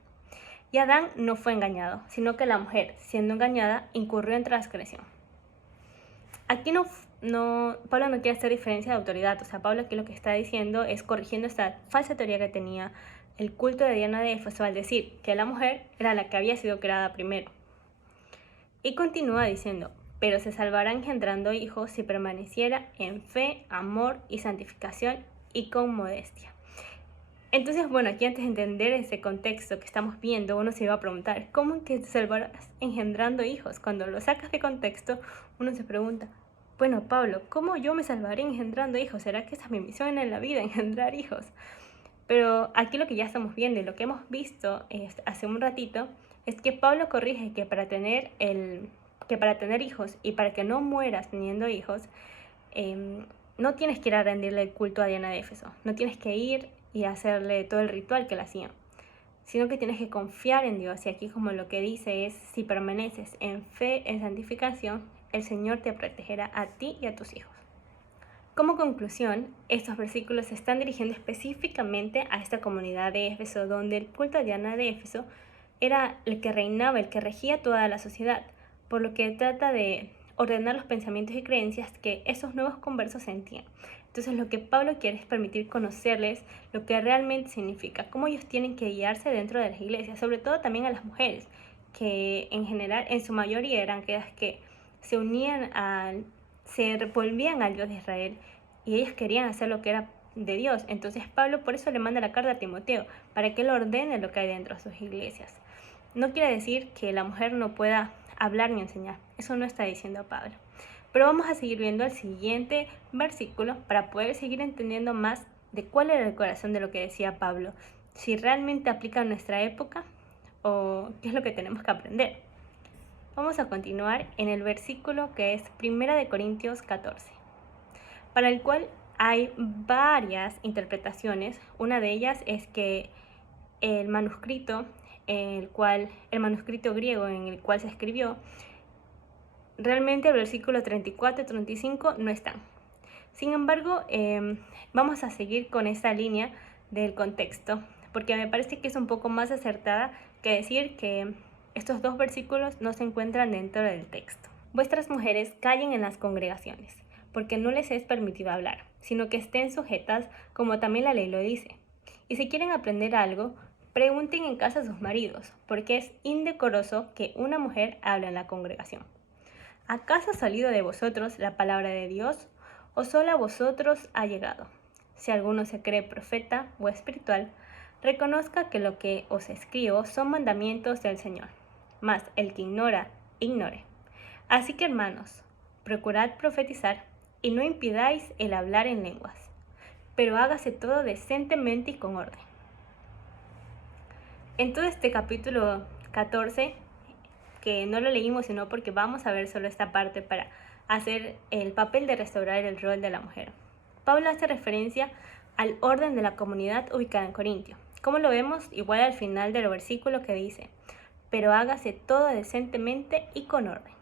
Y Adán no fue engañado, sino que la mujer, siendo engañada, incurrió en transgresión. Aquí Pablo no quiere hacer diferencia de autoridad. O sea, Pablo aquí lo que está diciendo es corrigiendo esta falsa teoría que tenía el culto de Diana de Éfeso al decir que la mujer era la que había sido creada primero. Y continúa diciendo: pero se salvará engendrando hijos si permaneciera en fe, amor y santificación y con modestia. Entonces, bueno, aquí antes de entender ese contexto que estamos viendo, uno se va a preguntar: ¿cómo que te salvarás engendrando hijos? Cuando lo sacas de contexto, uno se pregunta: bueno, Pablo, ¿cómo yo me salvaré engendrando hijos? ¿Será que esa es mi misión en la vida, engendrar hijos? Pero aquí lo que ya estamos viendo y lo que hemos visto hace un ratito es que Pablo corrige que para tener hijos y para que no mueras teniendo hijos, no tienes que ir a rendirle el culto a Diana de Éfeso, no tienes que ir y hacerle todo el ritual que le hacían, sino que tienes que confiar en Dios. Y aquí como lo que dice es, si permaneces en fe, en santificación, el Señor te protegerá a ti y a tus hijos. Como conclusión, estos versículos se están dirigiendo específicamente a esta comunidad de Éfeso, donde el culto a Diana de Éfeso era el que reinaba, el que regía toda la sociedad, por lo que trata de ordenar los pensamientos y creencias que esos nuevos conversos sentían. Entonces lo que Pablo quiere es permitir conocerles lo que realmente significa, cómo ellos tienen que guiarse dentro de las iglesias, sobre todo también a las mujeres, que en general, en su mayoría eran aquellas que se volvían al Dios de Israel y ellas querían hacer lo que era de Dios. Entonces Pablo por eso le manda la carta a Timoteo, para que él ordene lo que hay dentro de sus iglesias. No quiere decir que la mujer no pueda hablar ni enseñar, eso no está diciendo Pablo. Pero vamos a seguir viendo el siguiente versículo para poder seguir entendiendo más de cuál era el corazón de lo que decía Pablo, si realmente aplica a nuestra época o qué es lo que tenemos que aprender. Vamos a continuar en el versículo que es 1 Corintios 14, para el cual hay varias interpretaciones. Una de ellas es que el manuscrito griego en el cual se escribió, realmente el versículo 34 y 35 no están. Sin embargo, vamos a seguir con esta línea del contexto, porque me parece que es un poco más acertada que decir que estos dos versículos no se encuentran dentro del texto. Vuestras mujeres callen en las congregaciones, porque no les es permitido hablar, sino que estén sujetas, como también la ley lo dice. Y si quieren aprender algo, pregunten en casa a sus maridos, porque es indecoroso que una mujer hable en la congregación. ¿Acaso ha salido de vosotros la palabra de Dios, o solo a vosotros ha llegado? Si alguno se cree profeta o espiritual, reconozca que lo que os escribo son mandamientos del Señor. Mas el que ignora, ignore. Así que, hermanos, procurad profetizar y no impidáis el hablar en lenguas, pero hágase todo decentemente y con orden. En todo este capítulo 14, que no lo leímos sino porque vamos a ver solo esta parte para hacer el papel de restaurar el rol de la mujer, Pablo hace referencia al orden de la comunidad ubicada en Corintio. Como lo vemos igual al final del versículo que dice, pero hágase todo decentemente y con orden.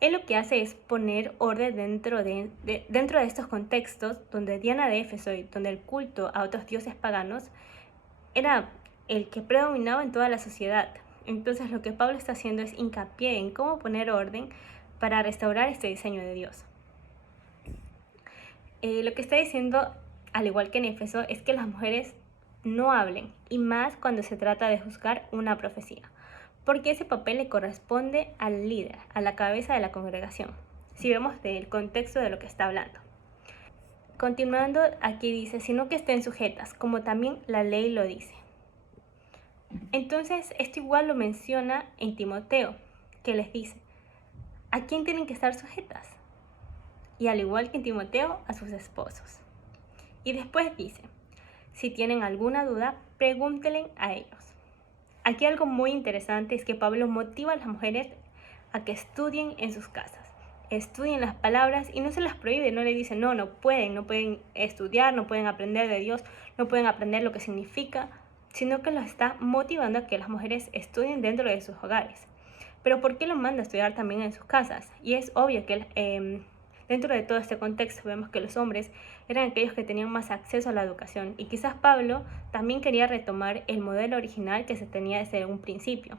Él lo que hace es poner orden dentro de estos contextos donde Diana de Éfeso y donde el culto a otros dioses paganos era el que predominaba en toda la sociedad. Entonces lo que Pablo está haciendo es hincapié en cómo poner orden para restaurar este diseño de Dios. Lo que está diciendo, al igual que en Éfeso, es que las mujeres no hablen, y más cuando se trata de juzgar una profecía, porque ese papel le corresponde al líder, a la cabeza de la congregación, si vemos del contexto de lo que está hablando. Continuando, aquí dice, sino que estén sujetas, como también la ley lo dice. Entonces, esto igual lo menciona en Timoteo, que les dice, ¿a quién tienen que estar sujetas? Y al igual que en Timoteo, a sus esposos. Y después dice, si tienen alguna duda, pregúntenle a ellos. Aquí algo muy interesante es que Pablo motiva a las mujeres a que estudien en sus casas, estudien las palabras y no se las prohíbe, no le dice no pueden estudiar, no pueden aprender de Dios, no pueden aprender lo que significa, sino que los está motivando a que las mujeres estudien dentro de sus hogares. Pero ¿por qué los manda a estudiar también en sus casas? Y es obvio que dentro de todo este contexto vemos que los hombres eran aquellos que tenían más acceso a la educación y quizás Pablo también quería retomar el modelo original que se tenía desde un principio,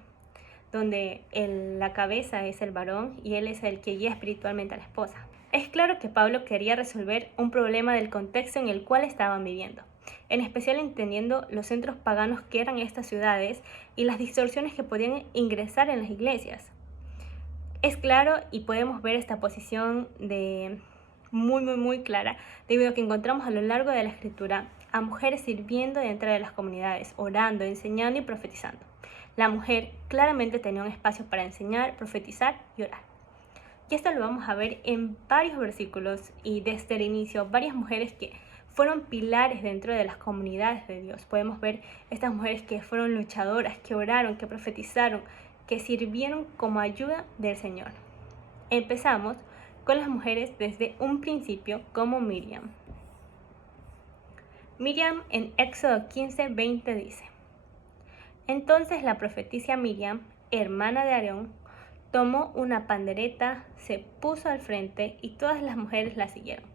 donde la cabeza es el varón y él es el que guía espiritualmente a la esposa. Es claro que Pablo quería resolver un problema del contexto en el cual estaban viviendo, en especial entendiendo los centros paganos que eran estas ciudades y las distorsiones que podían ingresar en las iglesias. Es claro y podemos ver esta posición muy clara, debido a que encontramos a lo largo de la escritura a mujeres sirviendo dentro de las comunidades, orando, enseñando y profetizando. La mujer claramente tenía un espacio para enseñar, profetizar y orar. Y esto lo vamos a ver en varios versículos y desde el inicio, varias mujeres que fueron pilares dentro de las comunidades de Dios. Podemos ver estas mujeres que fueron luchadoras, que oraron, que profetizaron, que sirvieron como ayuda del Señor. Empezamos con las mujeres desde un principio, como Miriam. Miriam en Éxodo 15:20 dice: Entonces la profetisa Miriam, hermana de Aarón, tomó una pandereta, se puso al frente y todas las mujeres la siguieron,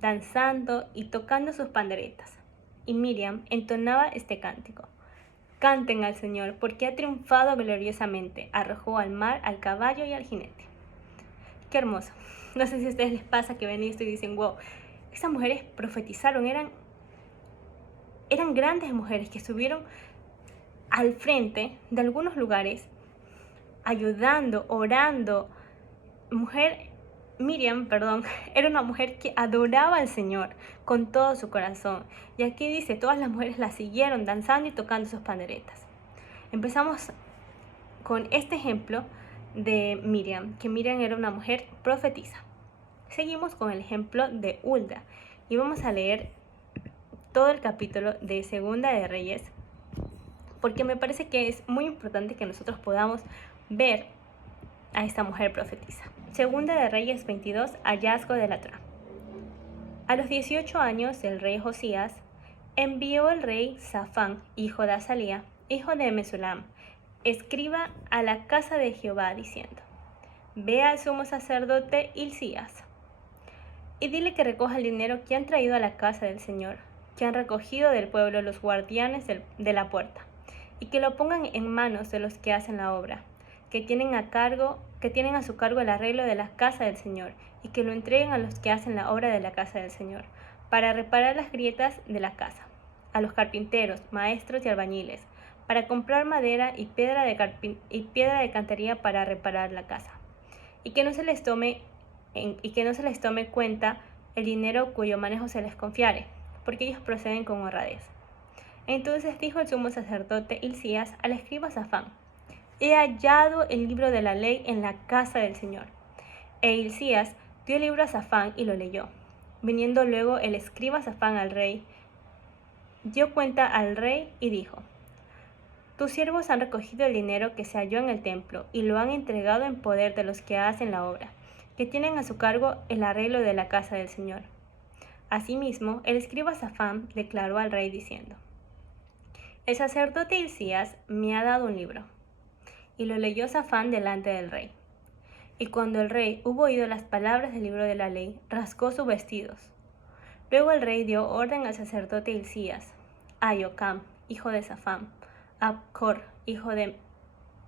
danzando y tocando sus panderetas. Y Miriam entonaba este cántico: Canten al Señor, porque ha triunfado gloriosamente, arrojó al mar al caballo y al jinete. Qué hermoso. No sé si a ustedes les pasa que ven esto y dicen, wow, estas mujeres profetizaron, eran grandes mujeres que estuvieron al frente de algunos lugares, ayudando, orando. Miriam, era una mujer que adoraba al Señor con todo su corazón. Y aquí dice, todas las mujeres la siguieron danzando y tocando sus panderetas. Empezamos con este ejemplo de Miriam, que Miriam era una mujer profetisa. Seguimos con el ejemplo de Hulda y vamos a leer todo el capítulo de Segunda de Reyes, porque me parece que es muy importante que nosotros podamos ver a esta mujer profetisa. Segunda de Reyes 22, hallazgo de la Torá. A los 18 años del rey Josías, envió el rey Safán, hijo de Azalía, hijo de Mesulam, escriba a la casa de Jehová, diciendo: Ve al sumo sacerdote Hilcías, y dile que recoja el dinero que han traído a la casa del Señor, que han recogido del pueblo los guardianes de la puerta, y que lo pongan en manos de los que hacen la obra, que tienen a su cargo el arreglo de la casa del Señor, y que lo entreguen a los que hacen la obra de la casa del Señor, para reparar las grietas de la casa, a los carpinteros, maestros y albañiles, para comprar madera y piedra de cantería para reparar la casa, y que no se les tome cuenta el dinero cuyo manejo se les confiare, porque ellos proceden con honradez. Entonces dijo el sumo sacerdote Hilcías al escriba Safán: He hallado el libro de la ley en la casa del Señor. E Hilcías dio el libro a Safán y lo leyó. Viniendo luego el escriba Safán al rey, dio cuenta al rey y dijo: Tus siervos han recogido el dinero que se halló en el templo y lo han entregado en poder de los que hacen la obra, que tienen a su cargo el arreglo de la casa del Señor. Asimismo, el escriba Safán declaró al rey diciendo: El sacerdote Hilcías me ha dado un libro. Y lo leyó Safán delante del rey. Y cuando el rey hubo oído las palabras del libro de la ley, rasgó sus vestidos. Luego el rey dio orden al sacerdote Hilcías, a Iocam, hijo de Safán, a Abcor, hijo de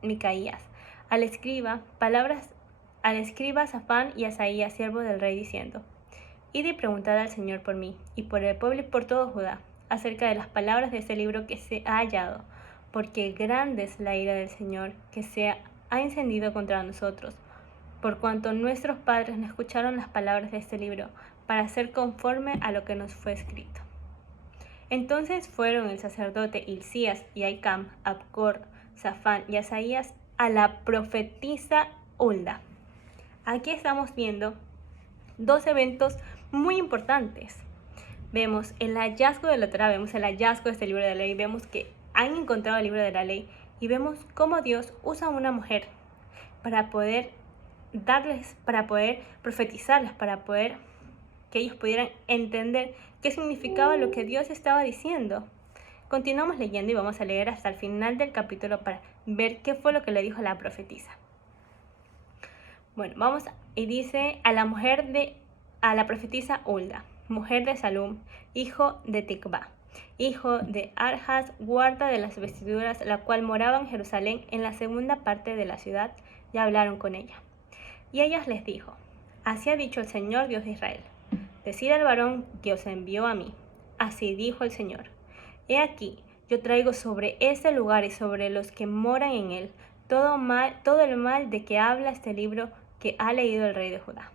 Micaías, al escriba Safán y a Asaías, siervo del rey, diciendo: Id y preguntad al Señor por mí, y por el pueblo y por todo Judá, acerca de las palabras de este libro que se ha hallado, porque grande es la ira del Señor que se ha encendido contra nosotros, por cuanto nuestros padres no escucharon las palabras de este libro, para hacer conforme a lo que nos fue escrito. Entonces fueron el sacerdote Hilcías y Ahicam, Abcor, Safán y Asaías a la profetisa Hulda. Aquí estamos viendo dos eventos muy importantes. Vemos el hallazgo de la Torá, vemos el hallazgo de este libro de la ley, vemos que han encontrado el libro de la ley y vemos cómo Dios usa a una mujer para poder profetizarles, para poder que ellos pudieran entender qué significaba lo que Dios estaba diciendo. Continuamos leyendo y vamos a leer hasta el final del capítulo para ver qué fue lo que le dijo la profetisa. Bueno, y dice a la profetisa Hulda, mujer de Salum, hijo de Tikva, hijo de Arjas, guarda de las vestiduras, la cual moraba en Jerusalén en la segunda parte de la ciudad, y hablaron con ella. Y ella les dijo: Así ha dicho el Señor Dios de Israel: Decid al varón que os envió a mí. Así dijo el Señor: He aquí, yo traigo sobre este lugar y sobre los que moran en él todo el mal de que habla este libro que ha leído el rey de Judá.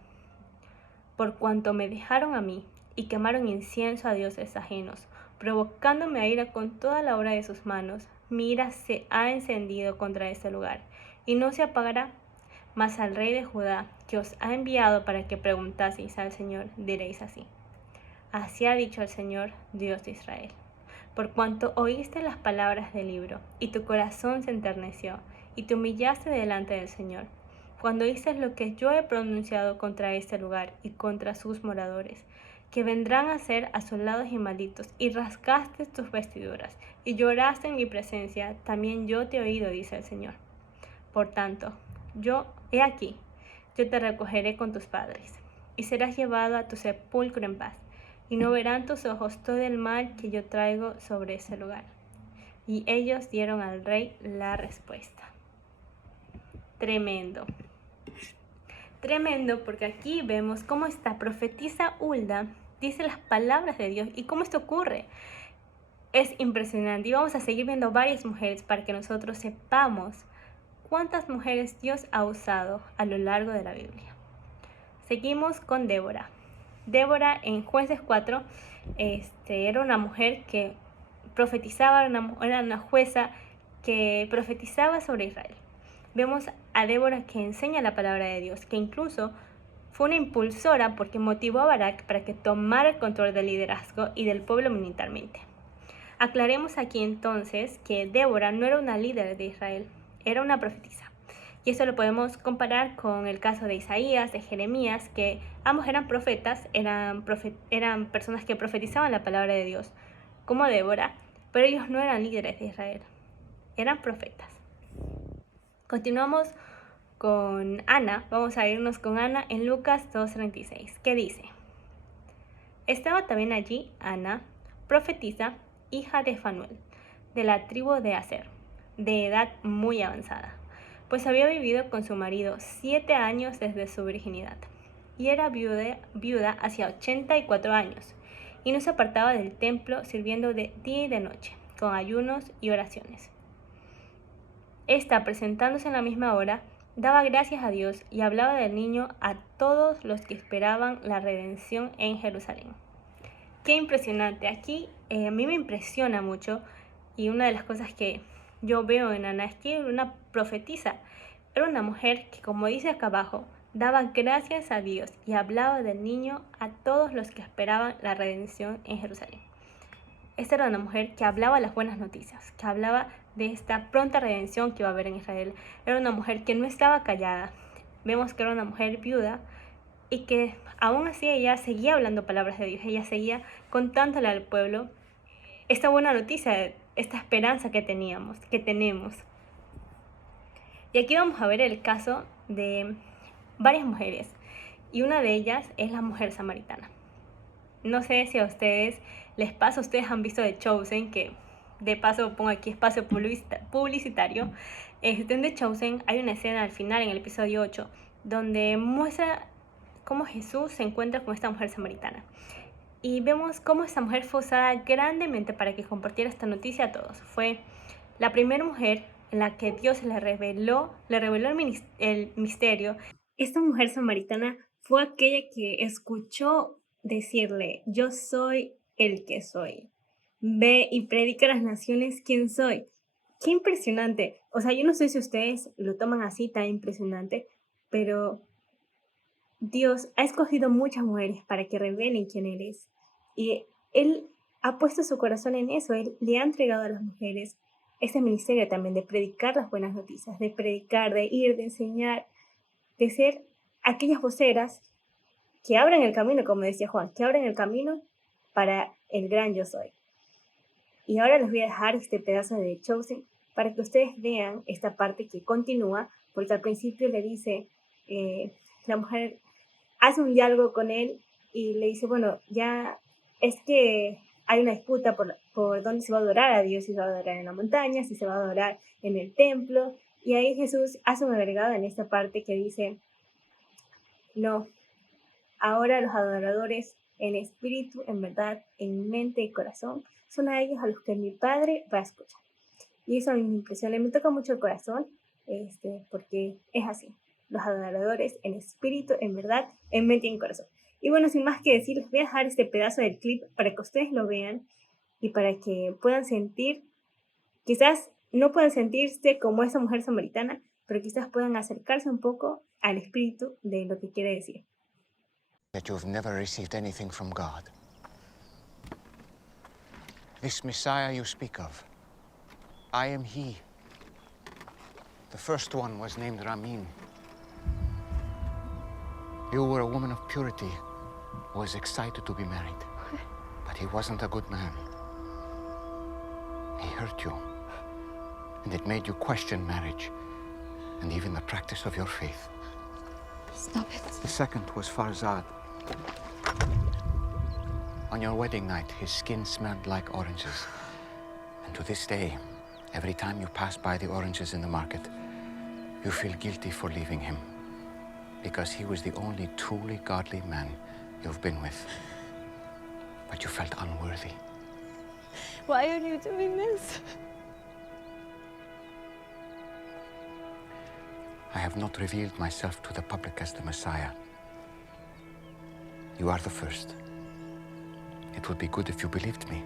Por cuanto me dejaron a mí y quemaron incienso a dioses ajenos, provocándome a ira con toda la obra de sus manos, mi ira se ha encendido contra este lugar, y no se apagará. Mas al rey de Judá, que os ha enviado para que preguntaseis al Señor, diréis así: Así ha dicho el Señor, Dios de Israel. Por cuanto oíste las palabras del libro, y tu corazón se enterneció, y te humillaste delante del Señor, cuando oíste lo que yo he pronunciado contra este lugar y contra sus moradores, que vendrán a ser asolados y malditos, y rasgaste tus vestiduras, y lloraste en mi presencia, también yo te he oído, dice el Señor. Por tanto, he aquí, yo te recogeré con tus padres, y serás llevado a tu sepulcro en paz, y no verán tus ojos todo el mal que yo traigo sobre ese lugar. Y ellos dieron al rey la respuesta. Tremendo. Tremendo, porque aquí vemos cómo esta profetisa Hulda dice las palabras de Dios y cómo esto ocurre. Es impresionante, y vamos a seguir viendo varias mujeres para que nosotros sepamos cuántas mujeres Dios ha usado a lo largo de la Biblia. Seguimos con Débora. Débora en Jueces 4 era una mujer que profetizaba, era una jueza que profetizaba sobre Israel. Vemos a Débora que enseña la palabra de Dios, que incluso fue una impulsora porque motivó a Barak para que tomara el control del liderazgo y del pueblo militarmente. Aclaremos aquí entonces que Débora no era una líder de Israel, era una profetisa. Y eso lo podemos comparar con el caso de Isaías, de Jeremías, que ambos eran profetas, eran personas que profetizaban la palabra de Dios, como Débora, pero ellos no eran líderes de Israel, eran profetas. Continuamos con Ana, vamos a irnos con Ana en Lucas 2:36, que dice: Estaba también allí Ana, profetisa, hija de Fanuel, de la tribu de Aser, de edad muy avanzada, pues había vivido con su marido 7 años desde su virginidad, y era viuda hacia 84 años, y no se apartaba del templo sirviendo de día y de noche, con ayunos y oraciones. Esta, presentándose en la misma hora, daba gracias a Dios y hablaba del niño a todos los que esperaban la redención en Jerusalén. Qué impresionante. Aquí a mí me impresiona mucho, y una de las cosas que yo veo en Ana es que era una profetisa. Era una mujer que, como dice acá abajo, daba gracias a Dios y hablaba del niño a todos los que esperaban la redención en Jerusalén. Esta era una mujer que hablaba las buenas noticias, que hablaba de esta pronta redención que iba a haber en Israel. Era una mujer que no estaba callada. Vemos que era una mujer viuda y que aún así ella seguía hablando palabras de Dios, ella seguía contándole al pueblo esta buena noticia, esta esperanza que tenemos. Y aquí vamos a ver el caso de varias mujeres, y una de ellas es la mujer samaritana. No sé si a ustedes les pasa, ustedes han visto The Chosen, que de paso pongo aquí espacio publicitario. En The Chosen hay una escena al final, en el episodio 8, donde muestra cómo Jesús se encuentra con esta mujer samaritana. Y vemos cómo esta mujer fue usada grandemente para que compartiera esta noticia a todos. Fue la primera mujer en la que Dios le reveló el misterio. Esta mujer samaritana fue aquella que escuchó decirle: yo soy el que soy. Ve y predica a las naciones quién soy. Qué impresionante. O sea, yo no sé si ustedes lo toman así tan impresionante, pero Dios ha escogido muchas mujeres para que revelen quién Él es. Y Él ha puesto su corazón en eso. Él le ha entregado a las mujeres este ministerio también de predicar las buenas noticias, de predicar, de ir, de enseñar, de ser aquellas voceras que abren el camino, como decía Juan, que abren el camino para el gran yo soy. Y ahora les voy a dejar este pedazo de The Chosen para que ustedes vean esta parte que continúa, porque al principio le dice, la mujer hace un diálogo con él y le dice: bueno, ya es que hay una disputa por dónde se va a adorar a Dios, si se va a adorar en la montaña, si se va a adorar en el templo. Y ahí Jesús hace un agregado en esta parte que dice: no, ahora los adoradores en espíritu, en verdad, en mente y corazón, son a ellos a los que mi Padre va a escuchar. Y eso a mí me impresiona, me toca mucho el corazón, porque es así. Los adoradores en espíritu, en verdad, en mente y en corazón. Y bueno, sin más que decir, les voy a dejar este pedazo del clip para que ustedes lo vean y para que puedan sentir, quizás no puedan sentirse como esa mujer samaritana, pero quizás puedan acercarse un poco al espíritu de lo que quiere decir. That you have never received anything from God. This Messiah you speak of, I am he. The first one was named Ramin. You were a woman of purity who was excited to be married. But he wasn't a good man. He hurt you. And it made you question marriage and even the practice of your faith. Stop it. The second was Farzad. On your wedding night, his skin smelled like oranges. And to this day, every time you pass by the oranges in the market, you feel guilty for leaving him. Because he was the only truly godly man you've been with. But you felt unworthy. Why are you doing this? I have not revealed myself to the public as the Messiah. You are the first. It would be good if you believed me.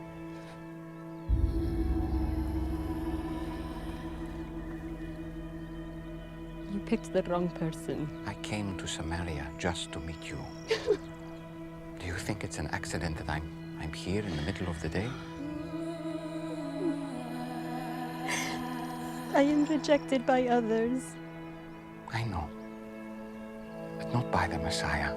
You picked the wrong person. I came to Samaria just to meet you. Do you think it's an accident that I'm here in the middle of the day? I am rejected by others. I know. But not by the Messiah.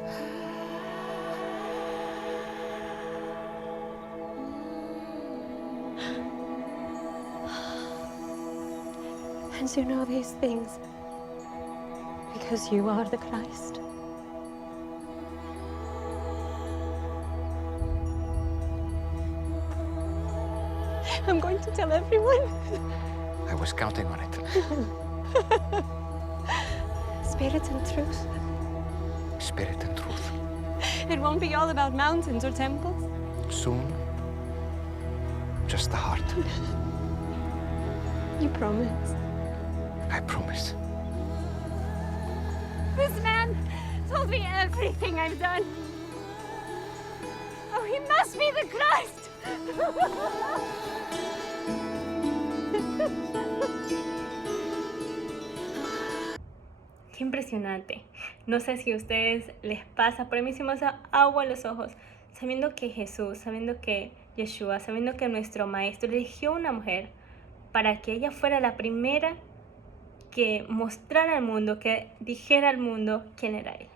And you know these things because you are the Christ. I'm going to tell everyone. I was counting on it. Spirit and truth. Spirit and truth. It won't be all about mountains or temples. Soon, just the heart. You promise. I promise. This man told me everything I've done. Oh, he must be the Christ! Qué impresionante. No sé si a ustedes les pasa, pero a mí se me hace agua en los ojos, sabiendo que Jesús, sabiendo que Yeshua, sabiendo que nuestro Maestro eligió una mujer para que ella fuera la primera que mostrara al mundo, que dijera al mundo quién era Él.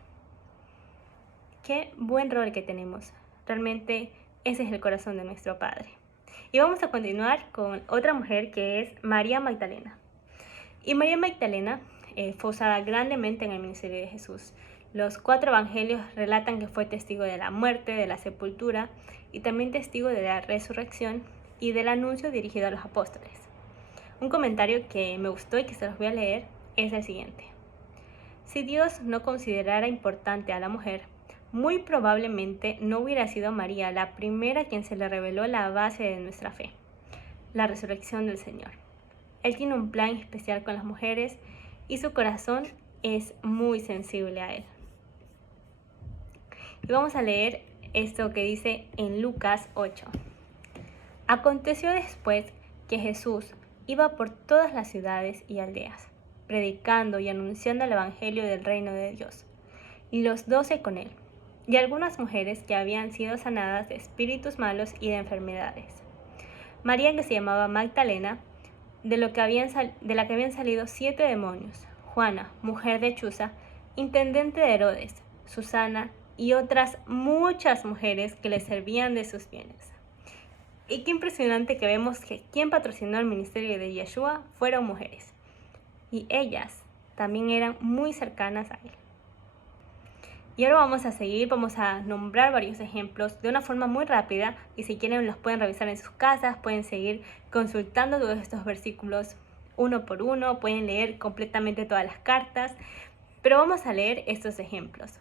Qué buen rol que tenemos. Realmente ese es el corazón de nuestro Padre. Y vamos a continuar con otra mujer que es María Magdalena. Y María Magdalena fue usada grandemente en el ministerio de Jesús. Los 4 evangelios relatan que fue testigo de la muerte, de la sepultura y también testigo de la resurrección y del anuncio dirigido a los apóstoles. Un comentario que me gustó y que se los voy a leer es el siguiente. Si Dios no considerara importante a la mujer, muy probablemente no hubiera sido María la primera a quien se le reveló la base de nuestra fe, la resurrección del Señor. Él tiene un plan especial con las mujeres y su corazón es muy sensible a Él. Y vamos a leer esto que dice en Lucas 8. Aconteció después que Jesús iba por todas las ciudades y aldeas, predicando y anunciando el evangelio del reino de Dios, y los 12 con él, y algunas mujeres que habían sido sanadas de espíritus malos y de enfermedades. María, que se llamaba Magdalena, de la que habían salido 7 demonios, Juana, mujer de Chuza, intendente de Herodes, Susana y otras muchas mujeres que le servían de sus bienes. Y qué impresionante que vemos que quien patrocinó el ministerio de Yeshua fueron mujeres. Y ellas también eran muy cercanas a él. Y ahora vamos a seguir, vamos a nombrar varios ejemplos de una forma muy rápida. Y si quieren los pueden revisar en sus casas, pueden seguir consultando todos estos versículos uno por uno, pueden leer completamente todas las cartas. Pero vamos a leer estos ejemplos.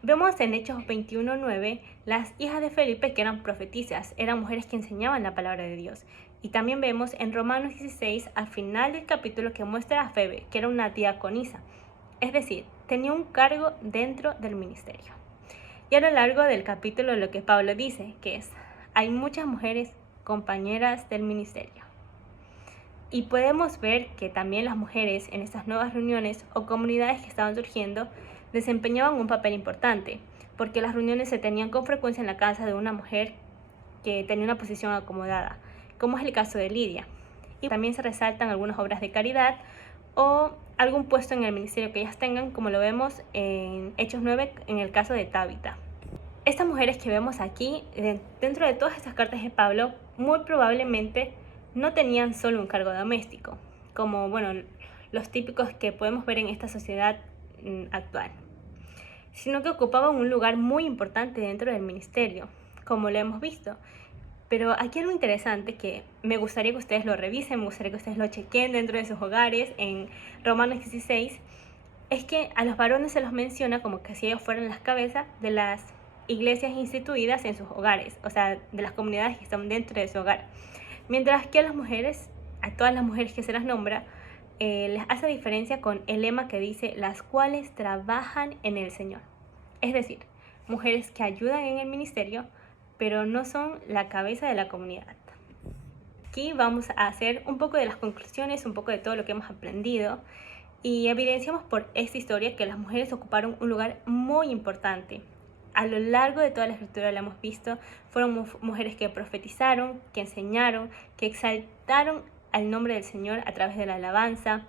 Vemos en Hechos 21:9 las hijas de Felipe que eran profetisas, eran mujeres que enseñaban la palabra de Dios. Y también vemos en Romanos 16 al final del capítulo que muestra a Febe, que era una diaconisa, es decir, tenía un cargo dentro del ministerio. Y a lo largo del capítulo lo que Pablo dice, que es, hay muchas mujeres compañeras del ministerio. Y podemos ver que también las mujeres en estas nuevas reuniones o comunidades que estaban surgiendo desempeñaban un papel importante, porque las reuniones se tenían con frecuencia en la casa de una mujer que tenía una posición acomodada, como es el caso de Lidia. Y también se resaltan algunas obras de caridad o algún puesto en el ministerio que ellas tengan, como lo vemos en Hechos 9 en el caso de Tabita. Estas mujeres que vemos aquí, dentro de todas estas cartas de Pablo, muy probablemente no tenían solo un cargo doméstico, como los típicos que podemos ver en esta sociedad actual, sino que ocupaban un lugar muy importante dentro del ministerio, como lo hemos visto. Pero aquí algo interesante que me gustaría que ustedes lo revisen, me gustaría que ustedes lo chequen dentro de sus hogares en Romanos 16, es que a los varones se los menciona como que si ellos fueran las cabezas de las iglesias instituidas en sus hogares, o sea, de las comunidades que están dentro de su hogar. Mientras que a las mujeres, a todas las mujeres que se las nombra, les hace diferencia con el lema que dice, las cuales trabajan en el Señor. Es decir, mujeres que ayudan en el ministerio, pero no son la cabeza de la comunidad. Aquí vamos a hacer un poco de las conclusiones, un poco de todo lo que hemos aprendido, y evidenciamos por esta historia que las mujeres ocuparon un lugar muy importante. A lo largo de toda la escritura lo hemos visto, fueron mujeres que profetizaron, que enseñaron, que exaltaron al nombre del Señor a través de la alabanza,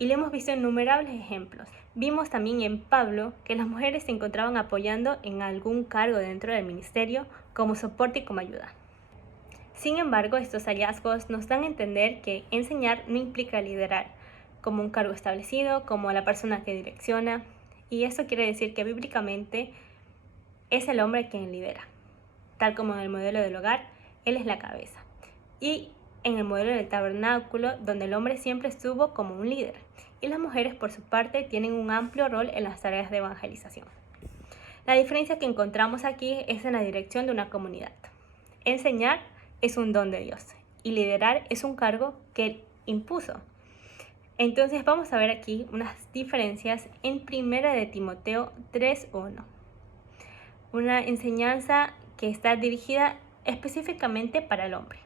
y lo hemos visto en innumerables ejemplos. Vimos también en Pablo que las mujeres se encontraban apoyando en algún cargo dentro del ministerio como soporte y como ayuda. Sin embargo, estos hallazgos nos dan a entender que enseñar no implica liderar como un cargo establecido, como la persona que direcciona, y eso quiere decir que bíblicamente es el hombre quien lidera. Tal como en el modelo del hogar, él es la cabeza. Y en el modelo del tabernáculo, donde el hombre siempre estuvo como un líder. Y las mujeres, por su parte, tienen un amplio rol en las tareas de evangelización. La diferencia que encontramos aquí es en la dirección de una comunidad. Enseñar es un don de Dios y liderar es un cargo que Él impuso. Entonces vamos a ver aquí unas diferencias en 1 de Timoteo 3:1. Una enseñanza que está dirigida específicamente para el hombre.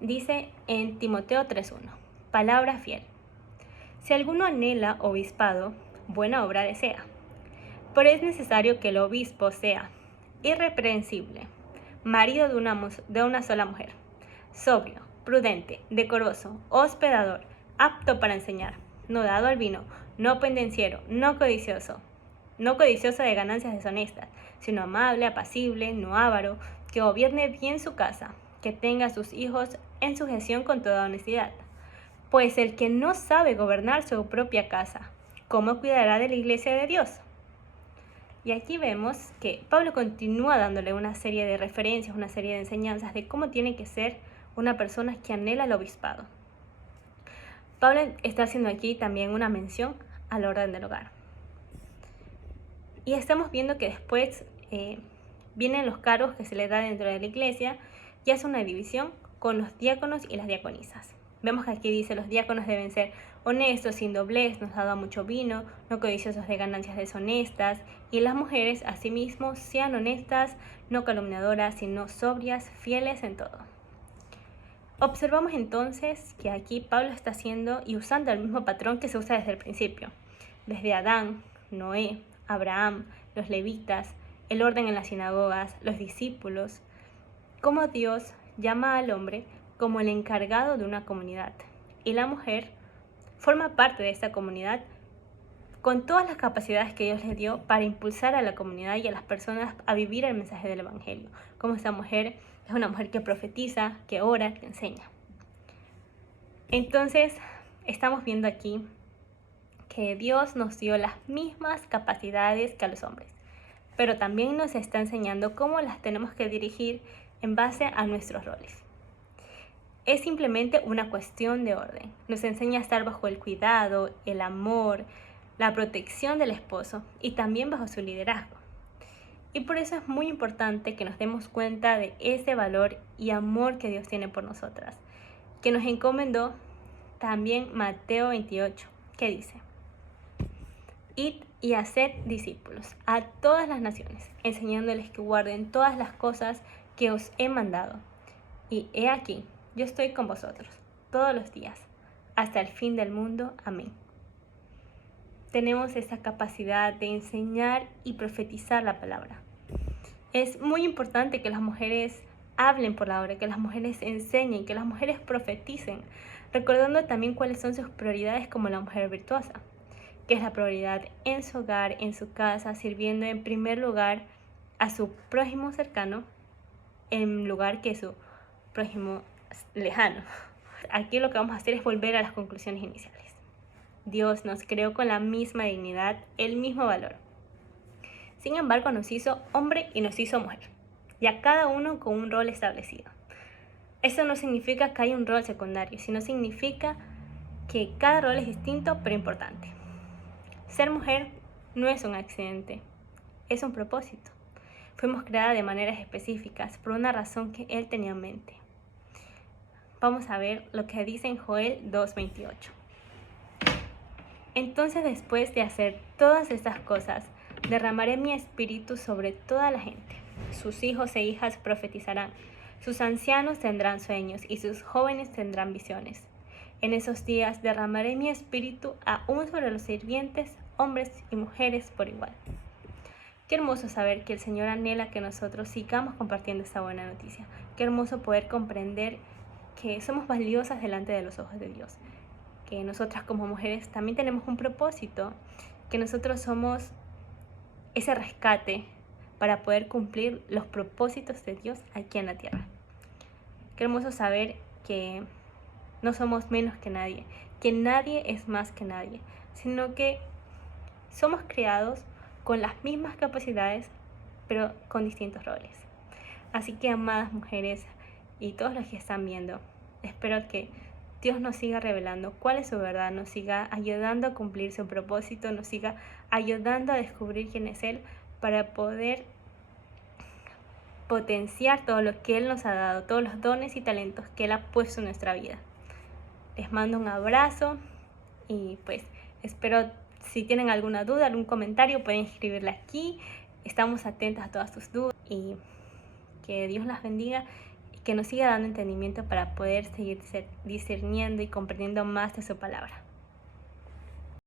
Dice en Timoteo 3:1, palabra fiel. Si alguno anhela obispado, buena obra desea. Pero es necesario que el obispo sea irreprensible, marido de una sola mujer, sobrio, prudente, decoroso, hospedador, apto para enseñar, no dado al vino, no pendenciero, no codicioso de ganancias deshonestas, sino amable, apacible, no avaro, que gobierne bien su casa, que tenga a sus hijos en sujeción con toda honestidad. Pues el que no sabe gobernar su propia casa, ¿cómo cuidará de la iglesia de Dios? Y aquí vemos que Pablo continúa dándole una serie de referencias, una serie de enseñanzas de cómo tiene que ser una persona que anhela el obispado. Pablo está haciendo aquí también una mención al orden del hogar. Y estamos viendo que después vienen los cargos que se le da dentro de la iglesia y hace una división con los diáconos y las diaconisas. Vemos que aquí dice los diáconos deben ser honestos, sin doblez, no dado a mucho vino, no codiciosos de ganancias deshonestas, y las mujeres asimismo sean honestas, no calumniadoras, sino sobrias, fieles en todo. Observamos entonces que aquí Pablo está haciendo y usando el mismo patrón que se usa desde el principio, desde Adán, Noé, Abraham, los levitas, el orden en las sinagogas, los discípulos, cómo Dios llama al hombre como el encargado de una comunidad, y la mujer forma parte de esta comunidad con todas las capacidades que Dios les dio para impulsar a la comunidad y a las personas a vivir el mensaje del evangelio. Como esta mujer es una mujer que profetiza, que ora, que enseña. Entonces, estamos viendo aquí que Dios nos dio las mismas capacidades que a los hombres, pero también nos está enseñando cómo las tenemos que dirigir en base a nuestros roles. Es simplemente una cuestión de orden. Nos enseña a estar bajo el cuidado, el amor, la protección del esposo y también bajo su liderazgo. Y por eso es muy importante que nos demos cuenta de ese valor y amor que Dios tiene por nosotras, que nos encomendó también Mateo 28, que dice: Id y haced discípulos a todas las naciones, enseñándoles que guarden todas las cosas que os he mandado. Y he aquí, yo estoy con vosotros todos los días, hasta el fin del mundo. Amén. Tenemos esa capacidad de enseñar y profetizar la palabra. Es muy importante que las mujeres hablen por la obra, que las mujeres enseñen, que las mujeres profeticen, recordando también cuáles son sus prioridades como la mujer virtuosa, que es la prioridad en su hogar, en su casa, sirviendo en primer lugar a su prójimo cercano en lugar que su prójimo lejano. Aquí lo que vamos a hacer es volver a las conclusiones iniciales. Dios nos creó con la misma dignidad, el mismo valor. Sin embargo, nos hizo hombre y nos hizo mujer, y a cada uno con un rol establecido. Eso no significa que haya un rol secundario, sino significa que cada rol es distinto pero importante. Ser mujer no es un accidente, es un propósito. Fuimos creadas de maneras específicas por una razón que Él tenía en mente. Vamos a ver lo que dice en Joel 2:28. Entonces, después de hacer todas estas cosas, derramaré mi espíritu sobre toda la gente. Sus hijos e hijas profetizarán, sus ancianos tendrán sueños y sus jóvenes tendrán visiones. En esos días derramaré mi espíritu aún sobre los sirvientes, hombres y mujeres por igual. Qué hermoso saber que el Señor anhela que nosotros sigamos compartiendo esta buena noticia. Qué hermoso poder comprender que somos valiosas delante de los ojos de Dios. Que nosotras como mujeres también tenemos un propósito. Que nosotros somos ese rescate para poder cumplir los propósitos de Dios aquí en la tierra. Qué hermoso saber que no somos menos que nadie es más que nadie, sino que somos creados con las mismas capacidades, pero con distintos roles. Así que, amadas mujeres y todos los que están viendo, espero que Dios nos siga revelando cuál es su verdad, nos siga ayudando a cumplir su propósito, nos siga ayudando a descubrir quién es Él para poder potenciar todo lo que Él nos ha dado, todos los dones y talentos que Él ha puesto en nuestra vida. Les mando un abrazo y pues espero, si tienen alguna duda, algún comentario, pueden escribirla aquí. Estamos atentas a todas sus dudas y que Dios las bendiga y que nos siga dando entendimiento para poder seguir discerniendo y comprendiendo más de su palabra.